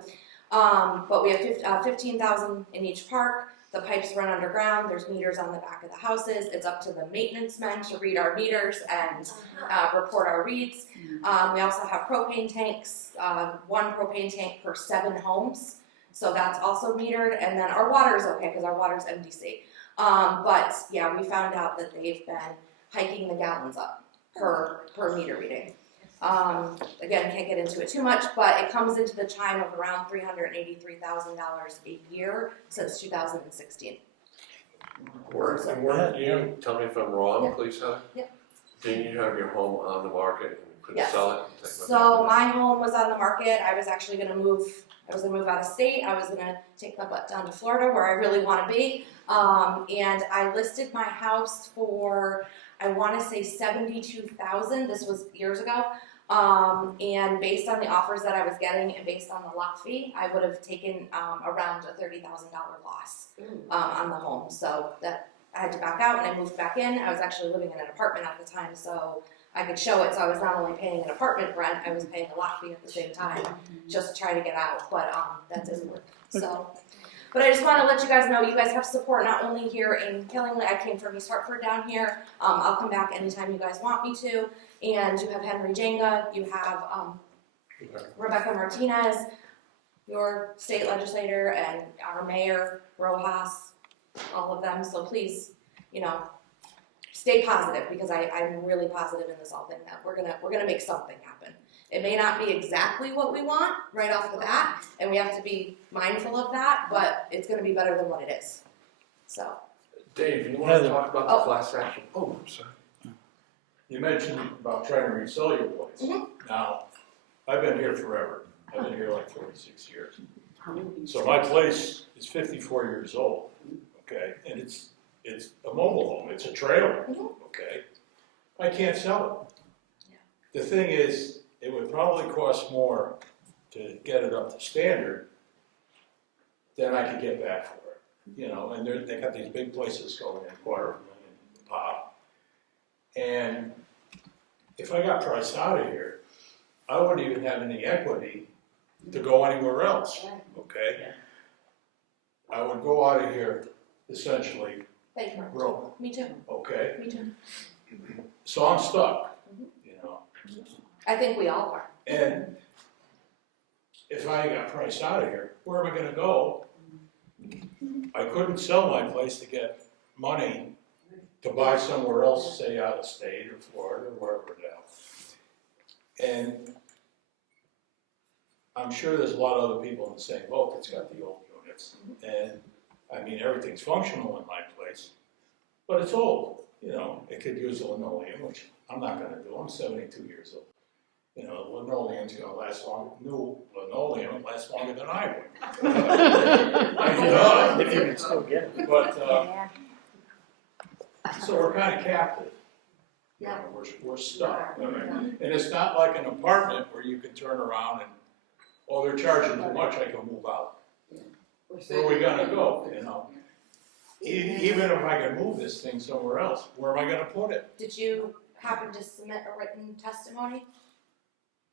But we have 15,000 in each park. The pipes run underground. There's meters on the back of the houses. It's up to the maintenance men to read our meters and report our reads. We also have propane tanks, one propane tank per 7 homes. So that's also metered. And then our water is okay because our water is MDC. But yeah, we found out that they've been hiking the gallons up per meter reading. Again, can't get into it too much, but it comes into the chime of around $383,000 a year since 2016. Weren't you, tell me if I'm wrong, Yeah. please, Heather? Yeah. Didn't you have your home on the market and couldn't Yes. sell it? And take So my home was on the market. I was actually going to move. I was going to move out of state. I was going to take my butt down to Florida, where I really want to be. And I listed my house for, I want to say $72,000. This was years ago. And based on the offers that I was getting and based on the lot fee, I would have taken around a $30,000 loss on the home. So that I had to back out and I moved back in. I was actually living in an apartment at the time, so I could show it. So I was not only paying an apartment rent, I was paying a lot fee at the same time, just to try to get out. But that didn't work. So, but I just want to let you guys know, you guys have support not only here in Killingworth. I came from East Hartford down here. I'll come back anytime you guys want me to. And you have Henry Jenga. You have Rebecca Martinez, your state legislator, and our mayor Rojas. All of them. So please, stay positive because I'm really positive in this whole thing that we're gonna make something happen. It may not be exactly what we want right off the bat, and we have to be mindful of that, but it's gonna be better than what it is. So, Dave, you want to talk about the class action? Oh, I'm sorry. You mentioned about trying to resell your place. Mhm. Now, I've been here forever. I've been here like 46 years. So my place is 54 years old, okay? And it's a mobile home. It's a trailer, okay? I can't sell it. The thing is, it would probably cost more to get it up to standard than I could get back for it, and they got these big places going in $250,000 a pop. And if I got priced out of here, I wouldn't even have any equity to go anywhere else, okay? I would go out of here essentially thank you. broke, Me too. okay? Me too. So I'm stuck, I think we all are. And if I got priced out of here, where am I gonna go? I couldn't sell my place to get money to buy somewhere else, say out of state or Florida or wherever now. And I'm sure there's a lot of other people in the same boat that's got the old units. And I mean, everything's functional in my place, but it's old, it could use linoleum, which I'm not gonna do. I'm 72 years old. Linoleum's gonna last long, new linoleum lasts longer than I would. If you can still get it. But, Yeah. so we're kind of captive. Yeah. We're stuck. And it's not like an apartment where you can turn around and, they're charging too much, I can move out. Where are we gonna go, Even if I can move this thing somewhere else, where am I gonna put it? Did you happen to submit a written testimony?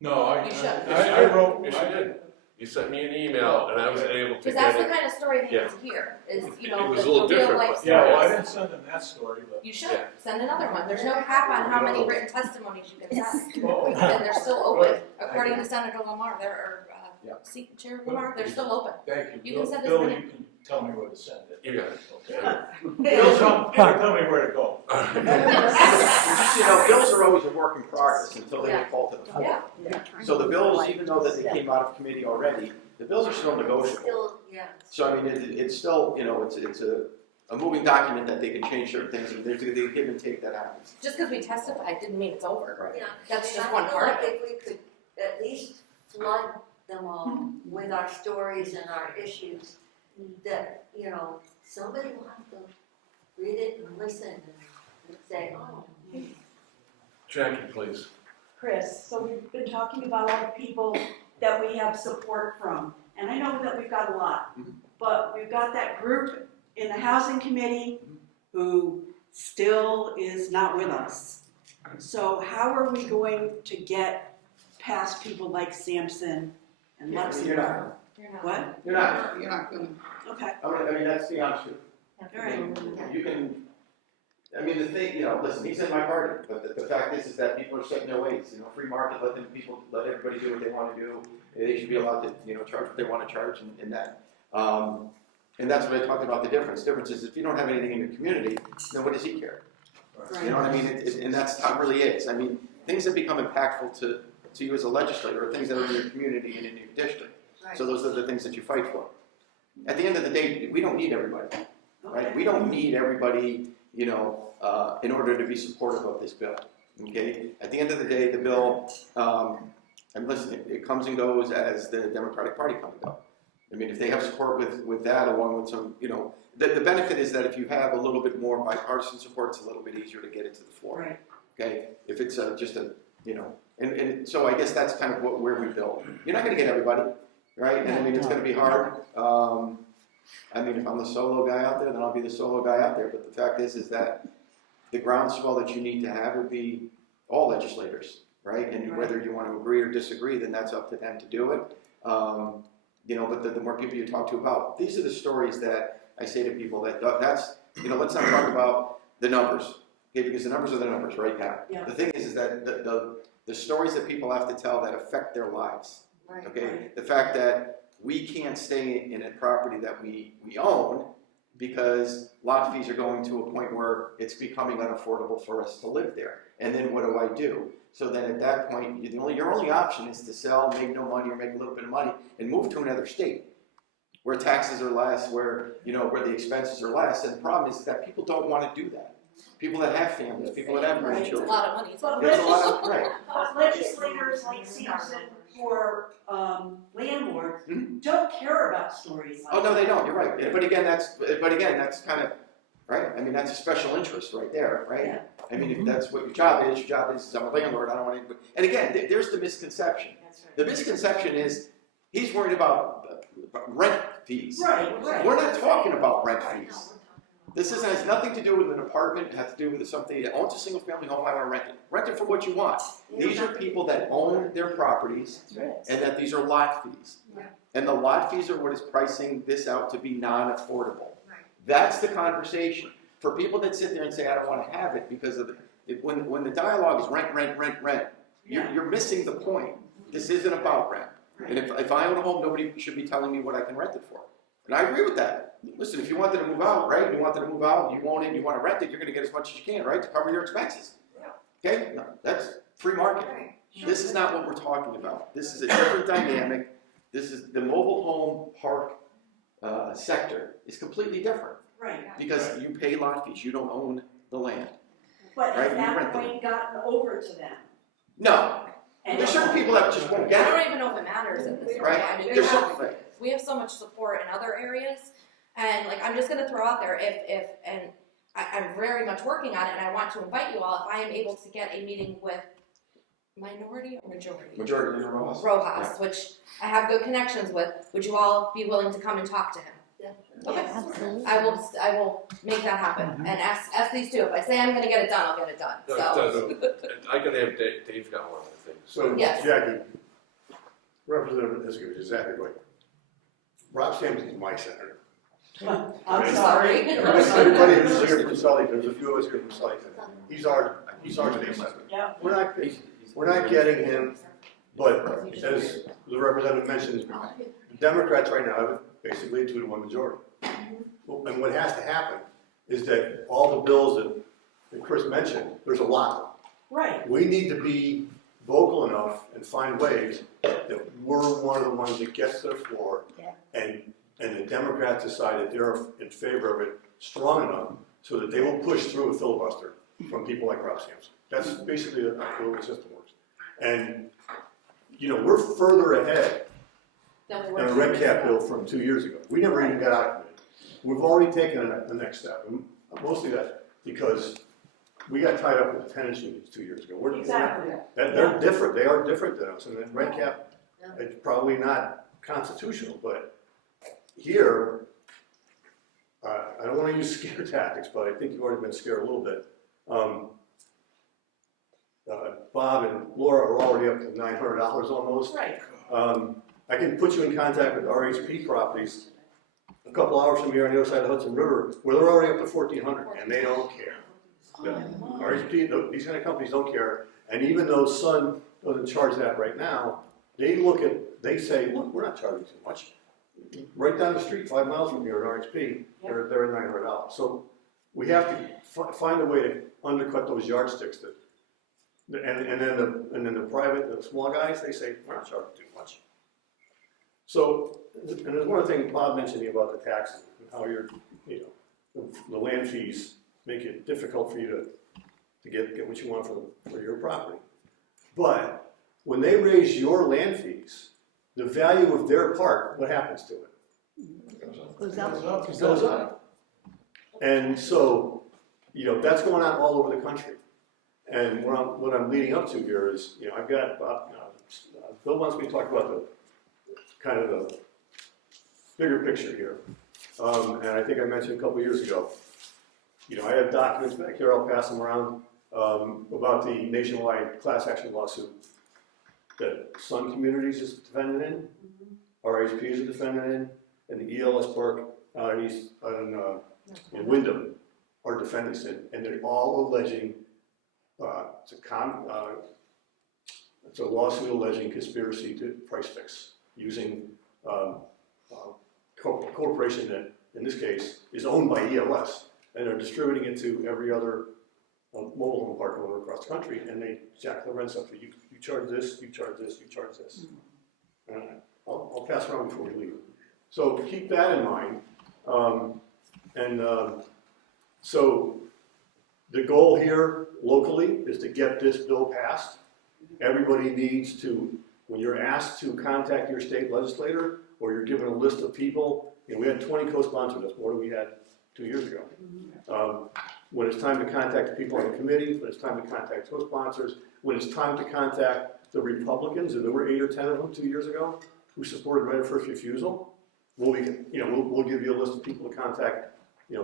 No, You should. I wrote, Yes, you did. You sent me an email and I was able to Because that's get the it. kind of story they Yeah. need to hear. Is It was a the little real different, life but- stories. yeah, well, I didn't send them that story, but. You should Yeah. send another one. There's no cap on how many written testimonies you can send, Oh, and they're still open. According to Senator Lamar, Yeah. Chair Lamar, they're still open. thank you. You can send this Bill, minute. you can tell me where to send it. You got it. Okay. Bill, tell me where to go. Bills are always a work in progress until they get called to the floor. Yeah. So the bills, even though that they came out of committee already, the bills are still negotiable. Still, yeah. So I mean, it's still, it's a moving document that they can change certain things, and there's a give and take that happens. Just because we testified didn't mean it's over. Right. Yeah. That's And just I one feel part like of it. if we could at least flood them all with our stories and our issues, that, somebody will have to read it and listen and say, oh. Jackie, please. Chris, so we've been talking about all the people that we have support from, and I know that we've got a lot, but we've got that group in the housing committee who still is not with us. So how are we going to get past people like Sampson and You're Luxembourg? not. What? You're not. You're not gonna. Okay, I mean, that's the honest truth. all right. You can, I mean, the thing, listen, he's in my party, but the fact is that people are set in their ways, free market, let everybody do what they want to do. They should be allowed to, charge what they want to charge in that. And that's what I talked about, the difference. Difference is if you don't have anything in your community, then what does he care? You know what I mean? And that's how it really is. I mean, things that become impactful to you as a legislator are things that are in your community and in your district. So those are the things that you fight for. At the end of the day, we don't need everybody, right? We don't need everybody, in order to be supportive of this bill, okay? At the end of the day, the bill, and listen, it comes and goes as the Democratic Party comes and goes. I mean, if they have support with that, along with some, the benefit is that if you have a little bit more bipartisan support, it's a little bit easier to get it to the floor, Right. okay? If it's just a, and so I guess that's kind of where we build. You're not going to get everybody, right? And I mean, it's going to be hard. I mean, if I'm the solo guy out there, then I'll be the solo guy out there. But the fact is that the groundswell that you need to have would be all legislators, right? And whether you want to agree or disagree, then that's up to them to do it. But the more people you talk to about, these are the stories that I say to people that's, let's not talk about the numbers, okay? Because the numbers are the numbers right now. Yeah. The thing is that the stories that people have to tell that affect their lives, okay? The fact that we can't stay in a property that we own because lot fees are going to a point where it's becoming unaffordable for us to live there. And then what do I do? So then at that point, your only option is to sell, make no money or make a little bit of money and move to another state where taxes are less, where the expenses are less. And the problem is that people don't want to do that. People that have families, people that have Right. It's a grandchildren. lot of money. But It's a lot of, right. legislators like Sampson or landlords don't care about stories like Oh, no, they that. don't, you're right. Yeah, But again, that's kind of, right? I mean, that's a special interest right there, right? Yeah. I mean, if that's what your job is, I'm a landlord, I don't want to, and again, there's the misconception. That's right. The misconception is, he's worried about rent fees. Right. We're not talking about rent fees. This has nothing to do with an apartment, it has to do with something that owns a single family home, I want to rent it. Rent it for what you want. These are people that own their properties, and that these are lot fees. And the lot fees are what is pricing this out to be non-affordable. That's the conversation. For people that sit there and say, I don't want to have it because of when the dialogue is rent, you're missing the point. This isn't about rent. And if I own a home, nobody should be telling me what I can rent it for. And I agree with that. Listen, if you wanted to move out, right? You wanted to move out, you own it, you want to rent it, you're going to get as much as you can, right? To cover your expenses. Okay? No, that's free market. This is not what we're talking about. This is a different dynamic. This is the mobile home park sector is completely different. Right. Because you pay lot fees. You don't own the land. But Right, has you rent that them. point gotten over to them? No. And There's certain people that just won't I get don't it. even know if it matters at this point. Right? I mean, There's certain, we have so much support in other areas, and I'm just gonna throw out there I'm very much working on it, and I want to invite you all if I am able to get a meeting with minority or majority Majority of Rojas. Rojas, which I have good connections with. Would you all be willing to come and talk to him? Okay. Absolutely. I will make that happen, and ask these two. If I say I'm gonna get it done, I'll get it done. No, So. I gotta have Dave's got one of the things. So, Yes. Jackie, Representative Aniskovich is exactly right. Rob Sampson's my senator. I'm sorry. Everybody who's here from Sully, there's a few of us here from Sully. He's our today's senator. Yeah. We're not getting him, but as the representative mentioned, the Democrats right now have basically a 2-to-1 majority. And what has to happen is that all the bills that Chris mentioned, there's a lot. Right. We need to be vocal enough and find ways that we're one of the ones that gets to the floor, and the Democrats decide that they're in favor of it strong enough so that they will push through a filibuster from people like Rob Sampson. That's basically the way the system works. And, we're further ahead than a rent cap bill from 2 years ago. We never even got out of it. We've already taken the next step. And mostly that's because we got tied up with the tenants unions 2 years ago. Exactly. They're different. They are different than us. And then rent cap, it's probably not constitutional, but here I don't want to use scare tactics, but I think you've already been scared a little bit. Bob and Laura are already up to $900 almost. Right. I can put you in contact with RHP Properties a couple hours from here on the other side of the Hudson River, where they're already up to $1,400, and they don't care. RHP, these kind of companies don't care, and even though Sun doesn't charge that right now, they say, look, we're not charging too much. Right down the street, 5 miles from here at RHP, they're at $900. So we have to find a way to undercut those yardsticks and then the private, the small guys, they say, we're not charging too much. So, and there's one thing Bob mentioned to me about the taxes and how the land fees make it difficult for you to get what you want for your property. But when they raise your land fees, the value of their park, what happens to it? Goes up. It goes up. And so, that's going on all over the country. And what I'm leading up to here is, I've got, Bill wants me to talk about the bigger picture here. And I think I mentioned a couple of years ago, I have documents back here, I'll pass them around, about the nationwide class action lawsuit that Sun Communities is defended in, RHP is a defendant in, and the ELS Park out in Wyndham are defendants in, and they're all alleging it's a lawsuit alleging conspiracy to price fix using a corporation that, in this case, is owned by ELS, and they're distributing it to every other mobile home park owner across the country, and they jack the rents up for you. You charge this, you charge this, you charge this. I'll pass around before we leave. So keep that in mind. So the goal here locally is to get this bill passed. Everybody needs to, when you're asked to contact your state legislator or you're given a list of people, we had 20 co-sponsors, that's more than we had 2 years ago. When it's time to contact the people on the committee, when it's time to contact co-sponsors, when it's time to contact the Republicans, and there were 8 or 10 of them 2 years ago, who supported right of first refusal, we'll give you a list of people to contact.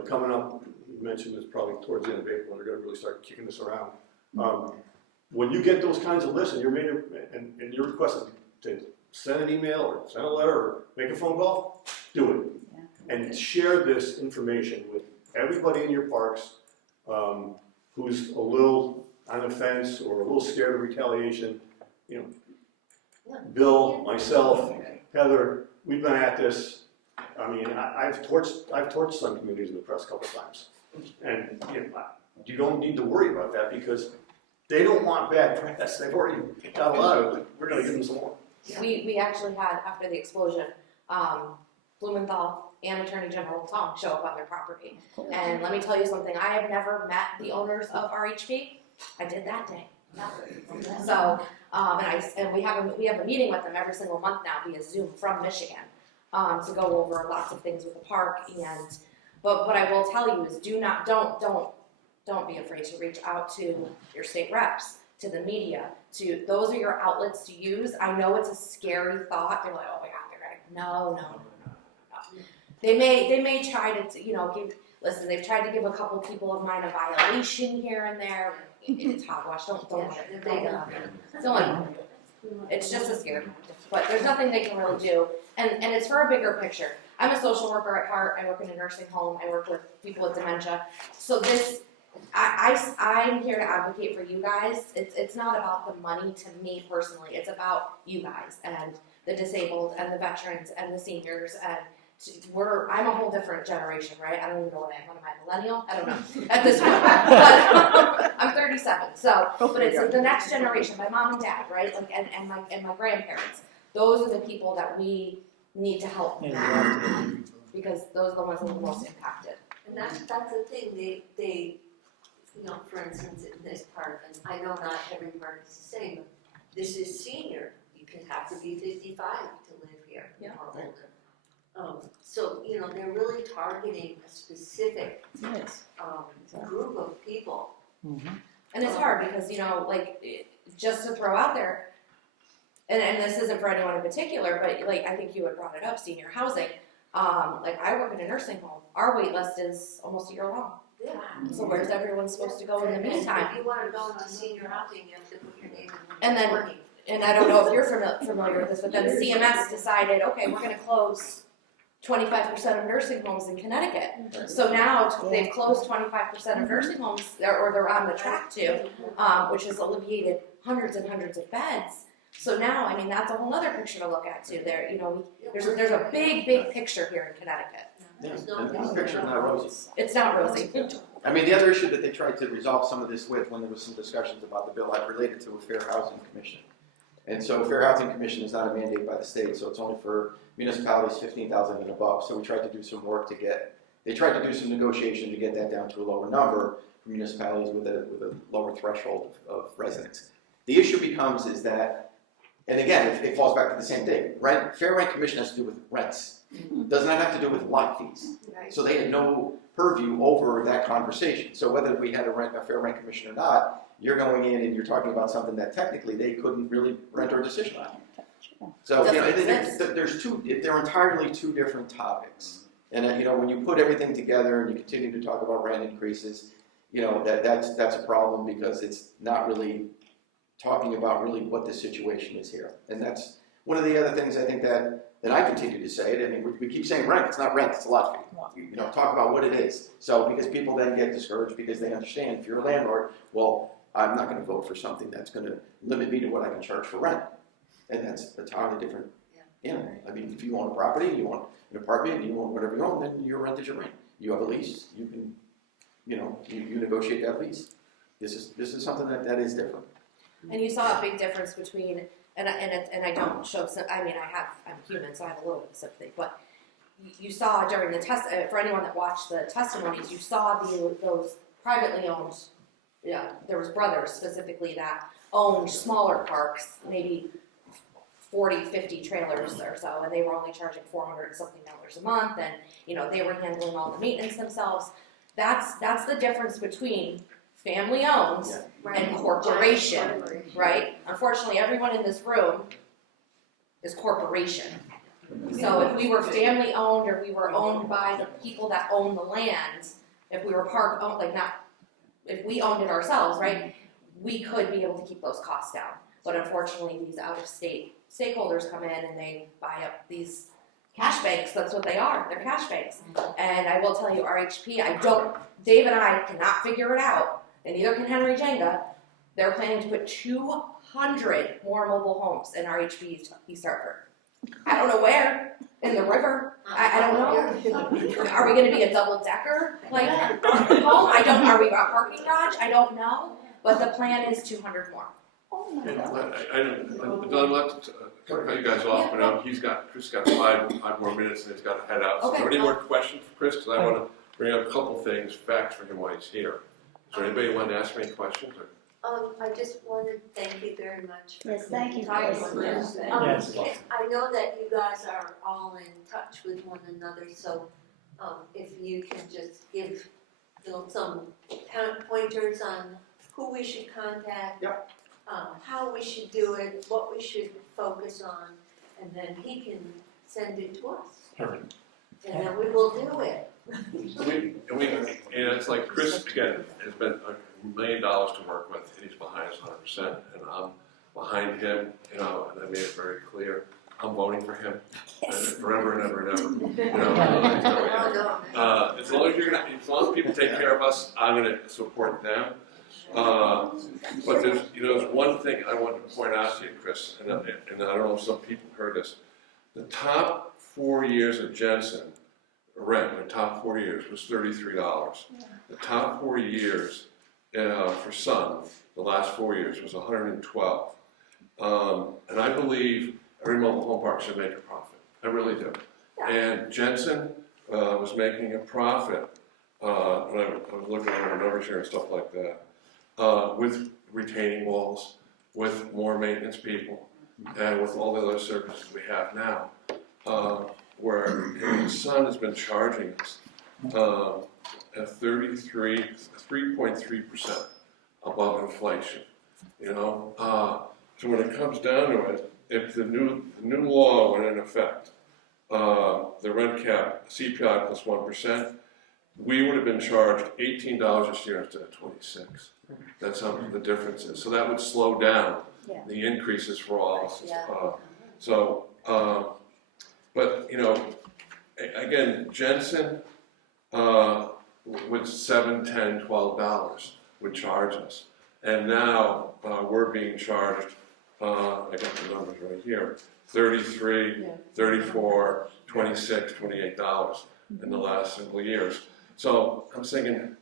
Coming up, you mentioned this probably towards the end of April, they're going to really start kicking this around. When you get those kinds of lists and you're requested to send an email or send a letter or make a phone call, do it. And share this information with everybody in your parks who's a little on the fence or a little scared of retaliation. Bill, myself, Heather, we've been at this. I mean, I've torched some communities in the press a couple of times. And you don't need to worry about that because they don't want bad press. They've already got a lot of it. We're going to give them some more. We actually had, after the explosion, Blumenthal and Attorney General Tong show up on their property. And let me tell you something, I have never met the owners of RHP. I did that day. So, and we have a meeting with them every single month now via Zoom from Michigan to go over lots of things with the park. But what I will tell you is don't be afraid to reach out to your state reps, to the media, to those are your outlets to use. I know it's a scary thought. They're like, oh my God, they're gonna no. They may try to they've tried to give a couple people of mine a violation here and there. It's hogwash. Don't let it. Don't let it. It's just a scary tactic. But there's nothing they can really do. And it's for a bigger picture. I'm a social worker at heart. I work in a nursing home. I work with people with dementia. So I'm here to advocate for you guys. It's not about the money to me personally. It's about you guys and the disabled and the veterans and the seniors and I'm a whole different generation, right? I don't even know what am I, millennial? I don't know at this point. But I'm 37, but it's the next generation, my mom and dad, right? And my grandparents. Those are the people that we need to help because those are the ones that are the most impacted. And that's the thing, they for instance, in this park, and I know not every park is the same, but this is senior. You can have to be 55 to live here. Yeah. So, they're really targeting a specific group of people. Mm-hmm. And it's hard because, just to throw out there, and this isn't for anyone in particular, but I think you had brought it up, senior housing. Like I work in a nursing home. Our wait list is almost a year long. Yeah. So where's everyone supposed to go in the meantime? If you wanna go into senior housing, you have to put your name in. And then- warning. And I don't know if you're familiar with this, but then CMS decided, okay, we're gonna close 25% of nursing homes in Connecticut. So now they've closed 25% of nursing homes, or they're on the track to, which has alleviated hundreds and hundreds of beds. So now, I mean, that's a whole other picture to look at too. There, you know, there's a big picture here in Connecticut. Yeah, and the picture's not rosy. It's not rosy. I mean, the other issue that they tried to resolve some of this with, when there was some discussions about the bill, I related to a Fair Housing Commission. And so Fair Housing Commission is not a mandate by the state, so it's only for municipalities 15,000 and above. So we tried to do some work they tried to do some negotiation to get that down to a lower number for municipalities with a lower threshold of residents. The issue becomes is that, and again, it falls back to the same thing. Fair Rent Commission has to do with rents. Does not have to do with lot fees. Right. So they had no purview over that conversation. So whether we had a Fair Rent Commission or not, you're going in and you're talking about something that technically they couldn't really render a decision on. So you know, they're entirely two different topics. And you know, when you put everything together and you continue to talk about rent increases, you know, that's a problem because it's not really talking about really what the situation is here. And that's one of the other things I think that I continue to say. I mean, we keep saying rent. It's not rent. It's a lot fee. You know, talk about what it is. So because people then get discouraged because they understand if you're a landlord, well, I'm not going to vote for something that's going to limit me to what I can charge for rent. And that's entirely different. Yeah. You know, I mean, if you own a property, you want an apartment, you want whatever you own, then your rent is your rent. You have a lease. You can, you know, you negotiate that lease. This is something that is different. And you saw a big difference between, and I don't show, I mean, I'm human, so I have a little bit of sympathy, but you saw during the test, for anyone that watched the testimonies, you saw those privately owned, there was brothers specifically that owned smaller parks, maybe 40, 50 trailers or so, and they were only charging $400 something a month, and you know, they were handling all the maintenance themselves. That's the difference between family owned and corporation, right? Unfortunately, everyone in this room is corporation. So if we were family owned or we were owned by the people that own the land, if we were park owned, if we owned it ourselves, right, we could be able to keep those costs down. But unfortunately, these out-of-state stakeholders come in and they buy up these cash banks. That's what they are. They're cash banks. And I will tell you, RHP, Dave and I cannot figure it out, and neither can Henry Jenga. They're planning to put 200 more mobile homes in RHP East Hartford. I don't know where. In the river. I don't know. Are we going to be a double-decker home? Are we a parking garage? I don't know. But the plan is 200 more. I'd like to cut you guys off, but Chris got five more minutes and he's got to head out. So Okay. are there any more questions for Chris? Because I want to bring up a couple things, facts for him while he's here. Is there anybody who wanted to ask me any questions? Or? I just wanted to thank you very much. Yes, thank you, Talking Chris. with us. Yes. I know that you guys are all in touch with one another, so if you can just give some pointers on who we should contact, how we should do it, what we should focus on, and then he can send it to us. Sure. And then we will do it. And it's like Chris, again, has been $1 million to work with, and he's behind us 100%, and I'm behind him, you know, and I made it very clear. I'm voting for him forever and ever and ever. You know, as long as people take care of us, I'm going to support them. But there's one thing I want to point out to you, Chris, and I don't know if some people heard this. The top 4 years of Jensen rent, the top 4 years, was $33. The top 4 years for Sun, the last 4 years, was $112. And I believe every mobile home park should make a profit. I really do. And Jensen was making a profit when I was looking at the numbers here and stuff like that, with retaining walls, with more maintenance people, and with all the other services we have now. Where the Sun has been charging us at 3.3% above inflation. You know, so when it comes down to it, if the new law went in effect, the rent cap, CPI plus 1%, we would have been charged $18 this year instead of 26. That's how the difference is. So that would slow down Yeah. the increases for all of us. Yeah. But you know, again, Jensen with $7, $10, $12 would charge us, and now we're being charged. I got the numbers right here: $33, $34, $26, $28 in the last several years. So I'm thinking,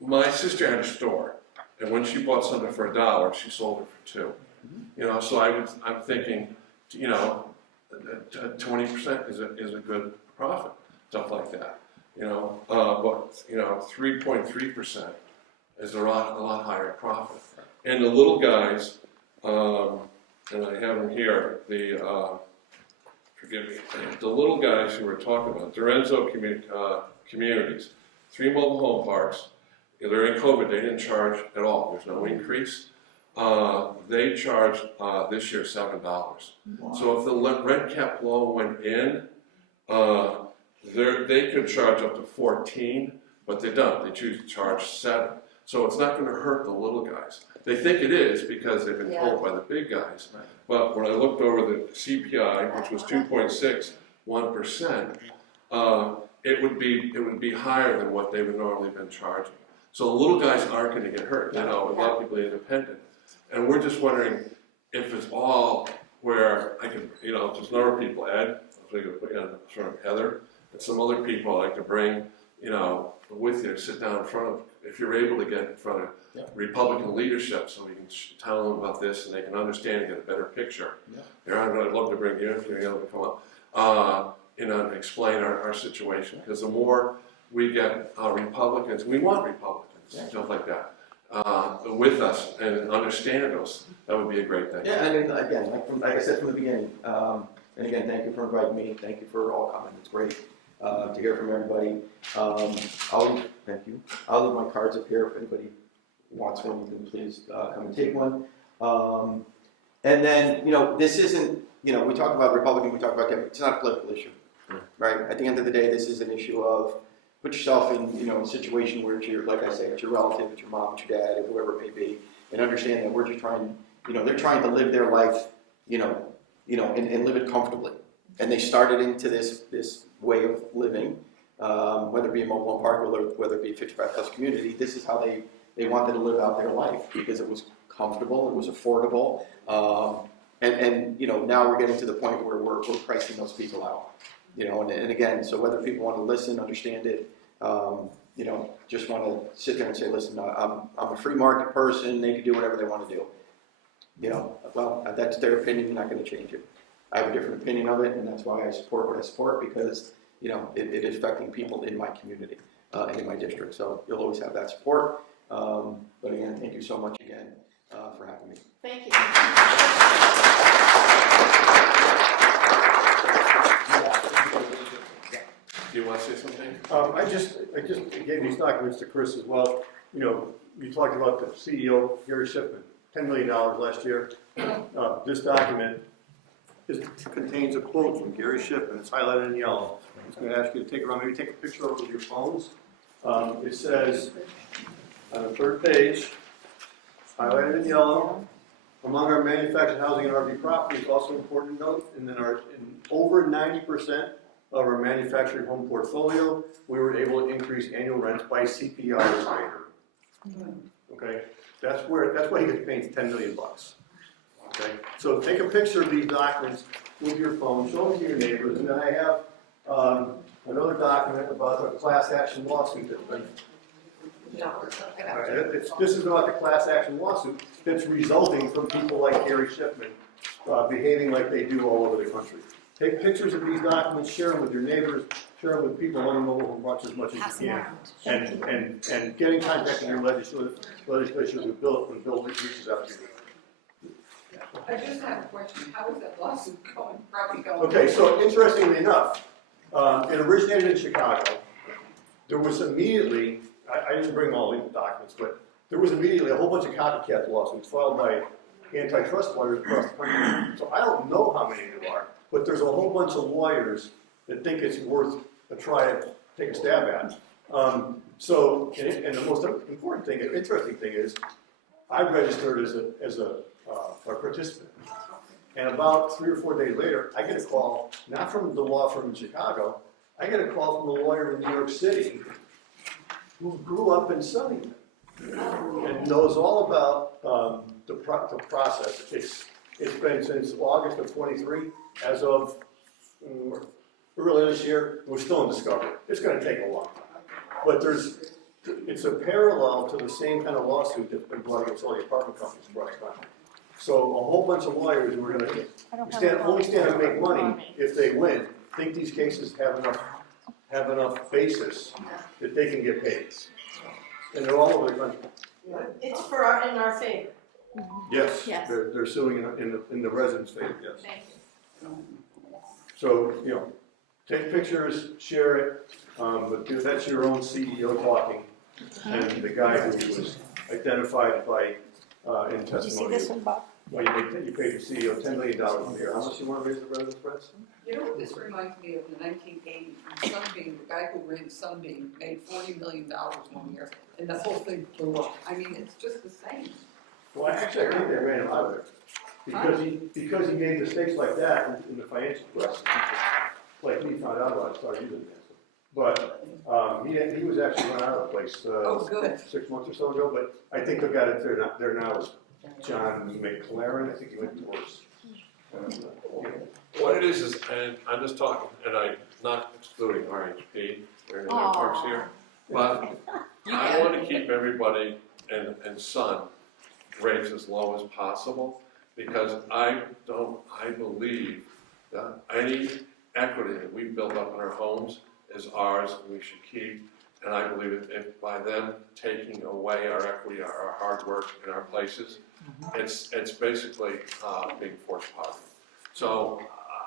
my sister had a store, and when she bought something for $1, she sold it for $2. You know, so I'm thinking, you know, 20% is a good profit, stuff like that. You know, but you know, 3.3% is a lot higher profit. And the little guys, and I have them here. Forgive me, the little guys who we're talking about, Lorenzo communities, 3 mobile home parks. During COVID, they didn't charge at all. There's no increase. They charge this year $7. So if the rent cap law went in, they could charge up to 14, but they don't. They choose to charge 7. So it's not going to hurt the little guys. They think it is because they've been told by the big guys. But when I looked over the CPI, which was 2.61%, it would be higher than what they would normally been charging. So the little guys aren't going to get hurt. You know, a lot of people are independent, and we're just wondering if it's all where I can, you know, there's a number of people, Ed, I was going to put you in front of Heather, and some other people I could bring, you know, with you, sit down in front of, if you're able to get in front of Republican leadership, so we can tell them about this and they can understand and get a better picture. I'd love to bring you in if you're able to come up, you know, and explain our situation, because the more we get Republicans, we want Republicans, stuff like that, with us and understand us, that would be a great thing. Yeah, and again, like I said from the beginning, and again, thank you for inviting me. Thank you for all coming. It's great to hear from everybody. Thank you. I'll leave my cards up here if anybody wants one. You can please come and take one. And then, you know, this isn't, you know, we talk about Republican, we talk about Democrat. It's not a political issue, right? At the end of the day, this is an issue of put yourself in, you know, a situation where it's your, like I say, it's your relative, it's your mom, it's your dad, or whoever it may be, and understand that we're just trying, you know, they're trying to live their life, you know, and live it comfortably. And they started into this way of living, whether it be a mobile home park or whether it be a 55+ community. This is how they wanted to live out their life because it was comfortable, it was affordable, and you know, now we're getting to the point where we're pricing those people out. You know, and again, so whether people want to listen, understand it, you know, just want to sit there and say, listen, I'm a free market person. They can do whatever they want to do. You know, well, that's their opinion. You're not going to change it. I have a different opinion of it, and that's why I support what I support, because, you know, it is affecting people in my community and in my district. So you'll always have that support. But again, thank you so much again for having me. Thank you. Do you want to say something? I just gave these documents to Chris as well. You know, you talked about the CEO, Gary Shipman, $10 million last year. This document contains a quote from Gary Shipman. It's highlighted in yellow. I'm just going to ask you to take it around. Maybe take a picture of it with your phones. It says on the 3rd page, highlighted in yellow, among our manufactured housing and RV properties, also important to note, and then over 90% of our manufactured home portfolio, we were able to increase annual rents by CPI or greater. Okay, that's why he gets paid $10 million. Okay, so take a picture of these documents with your phone, show them to your neighbors, and then I have another document about the class action lawsuit that's been. This is about the class action lawsuit that's resulting from people like Gary Shipman behaving like they do all over the country. Take pictures of these documents, share them with your neighbors, share them with people on mobile home parks as much as you can, and get in contact with your legislators when Bill reaches out to you. I just have a question. How is that lawsuit going? Probably going. Okay, so interestingly enough, it originated in Chicago. There was immediately, I didn't bring all these documents, but there was immediately a whole bunch of copycat lawsuits filed by antitrust lawyers across the country. So I don't know how many there are, but but there's a whole bunch of lawyers that think it's worth a try to take a stab at. And the most important thing, interesting thing is, I registered as a participant. And about 3 or 4 days later, I get a call, not from the law firm in Chicago, I get a call from a lawyer in New York City who grew up in Sunnyvale and knows all about the process. It's been since August of 23, as of earlier this year, we're still in discovery. It's going to take a long time. But it's a parallel to the same kind of lawsuit that's been brought against all the apartment companies across the country. So a whole bunch of lawyers who are going to only stand to make money if they win, think these cases have enough basis that they can get paid. And they're all over the country. It's in our favor. Yes, Yes. they're suing in the residents' favor, yes. Thank you. So, take pictures, share it, but that's your own CEO talking. And the guy who was identified by, in testimony. Did you see this one, Bob? Well, you paid the CEO $10 million a year. How much you want to raise the residents' rents? You know what this reminds me of, the 1980 from Sunbeam, the guy who ran Sunbeam made $40 million 1 year, and the whole thing blew up. I mean, it's just the same. Well, actually, I think they ran him out of there. Because he made mistakes like that in the financial press. Like we found out about it, started using it. But he was actually run out of the place Good. 6 months or so ago. But I think the guy that's there now is John McLaren. I think he went towards. What it is, and I'm just talking, and I'm not excluding RHP, they're in their parks here, but I want to keep everybody and son rates as low as possible, because I believe that any equity that we build up in our homes is ours and we should keep. And I believe if by them taking away our equity, our hard work in our places, it's basically being forced poverty. So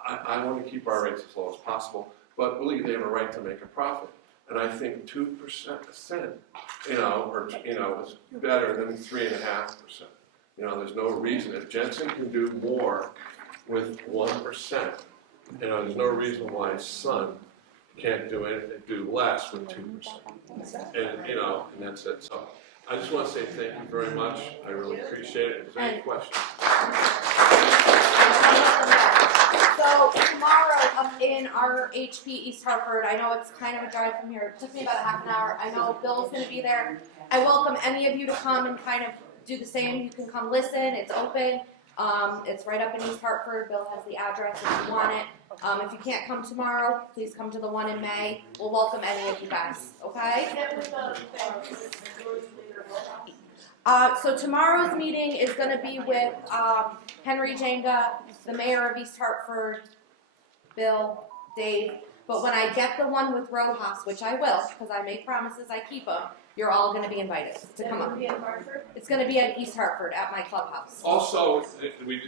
I want to keep our rates as low as possible, but believe they have a right to make a profit. And I think 2%, is better than 3.5%. There's no reason. If Jensen can do more with 1%, there's no reason why his son can't do it and do less with 2%. And that's it. So I just want to say thank you very much. I really appreciate it. Is there any questions? So tomorrow up in our HP East Hartford, I know it's kind of a drive from here. It took me about a half an hour. I know Bill's going to be there. I welcome any of you to come and kind of do the same. You can come listen. It's open. It's right up in East Hartford. Bill has the address if you want it. If you can't come tomorrow, please come to the one in May. We'll welcome any of you guys, okay? So tomorrow's meeting is going to be with Henry Jenga, the mayor of East Hartford, Bill, Dave. But when I get the one with Rojas, which I will, because I make promises, I keep them, you're all going to be invited to come up. It's going to be at East Hartford at my clubhouse. Also,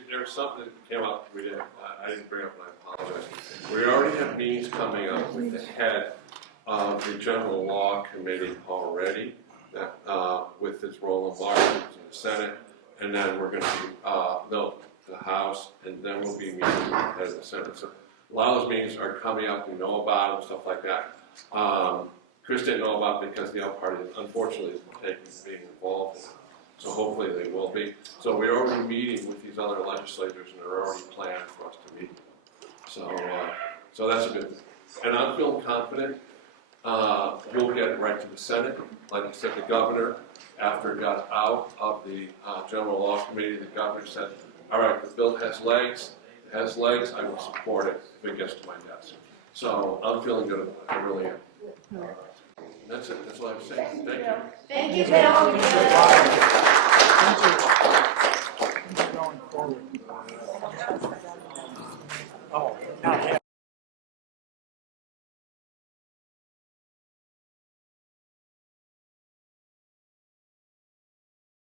there's something that came up I didn't bring up, and I apologize. We already have meetings coming up with the head of the General Law Committee already, that with his Roland Martin in the Senate, and then we're going to be the House, and then we'll be meeting with the head of the Senate. So a lot of those meetings are coming up. We know about them and stuff like that. Chris didn't know about it because the other party, unfortunately, is being involved in it. So hopefully they will be. So we're already meeting with these other legislators, and they're already planned for us to meet. So that's a good thing. And I'm feeling confident we'll get it right to the Senate. Like I said, the governor, after it got out of the General Law Committee, the governor said, all right, the bill has legs. It has legs. I will support it if it gets to my desk. So I'm feeling good about it. I really am. That's it. That's all I have to say. Thank you. Thank you, Bill. Going forward.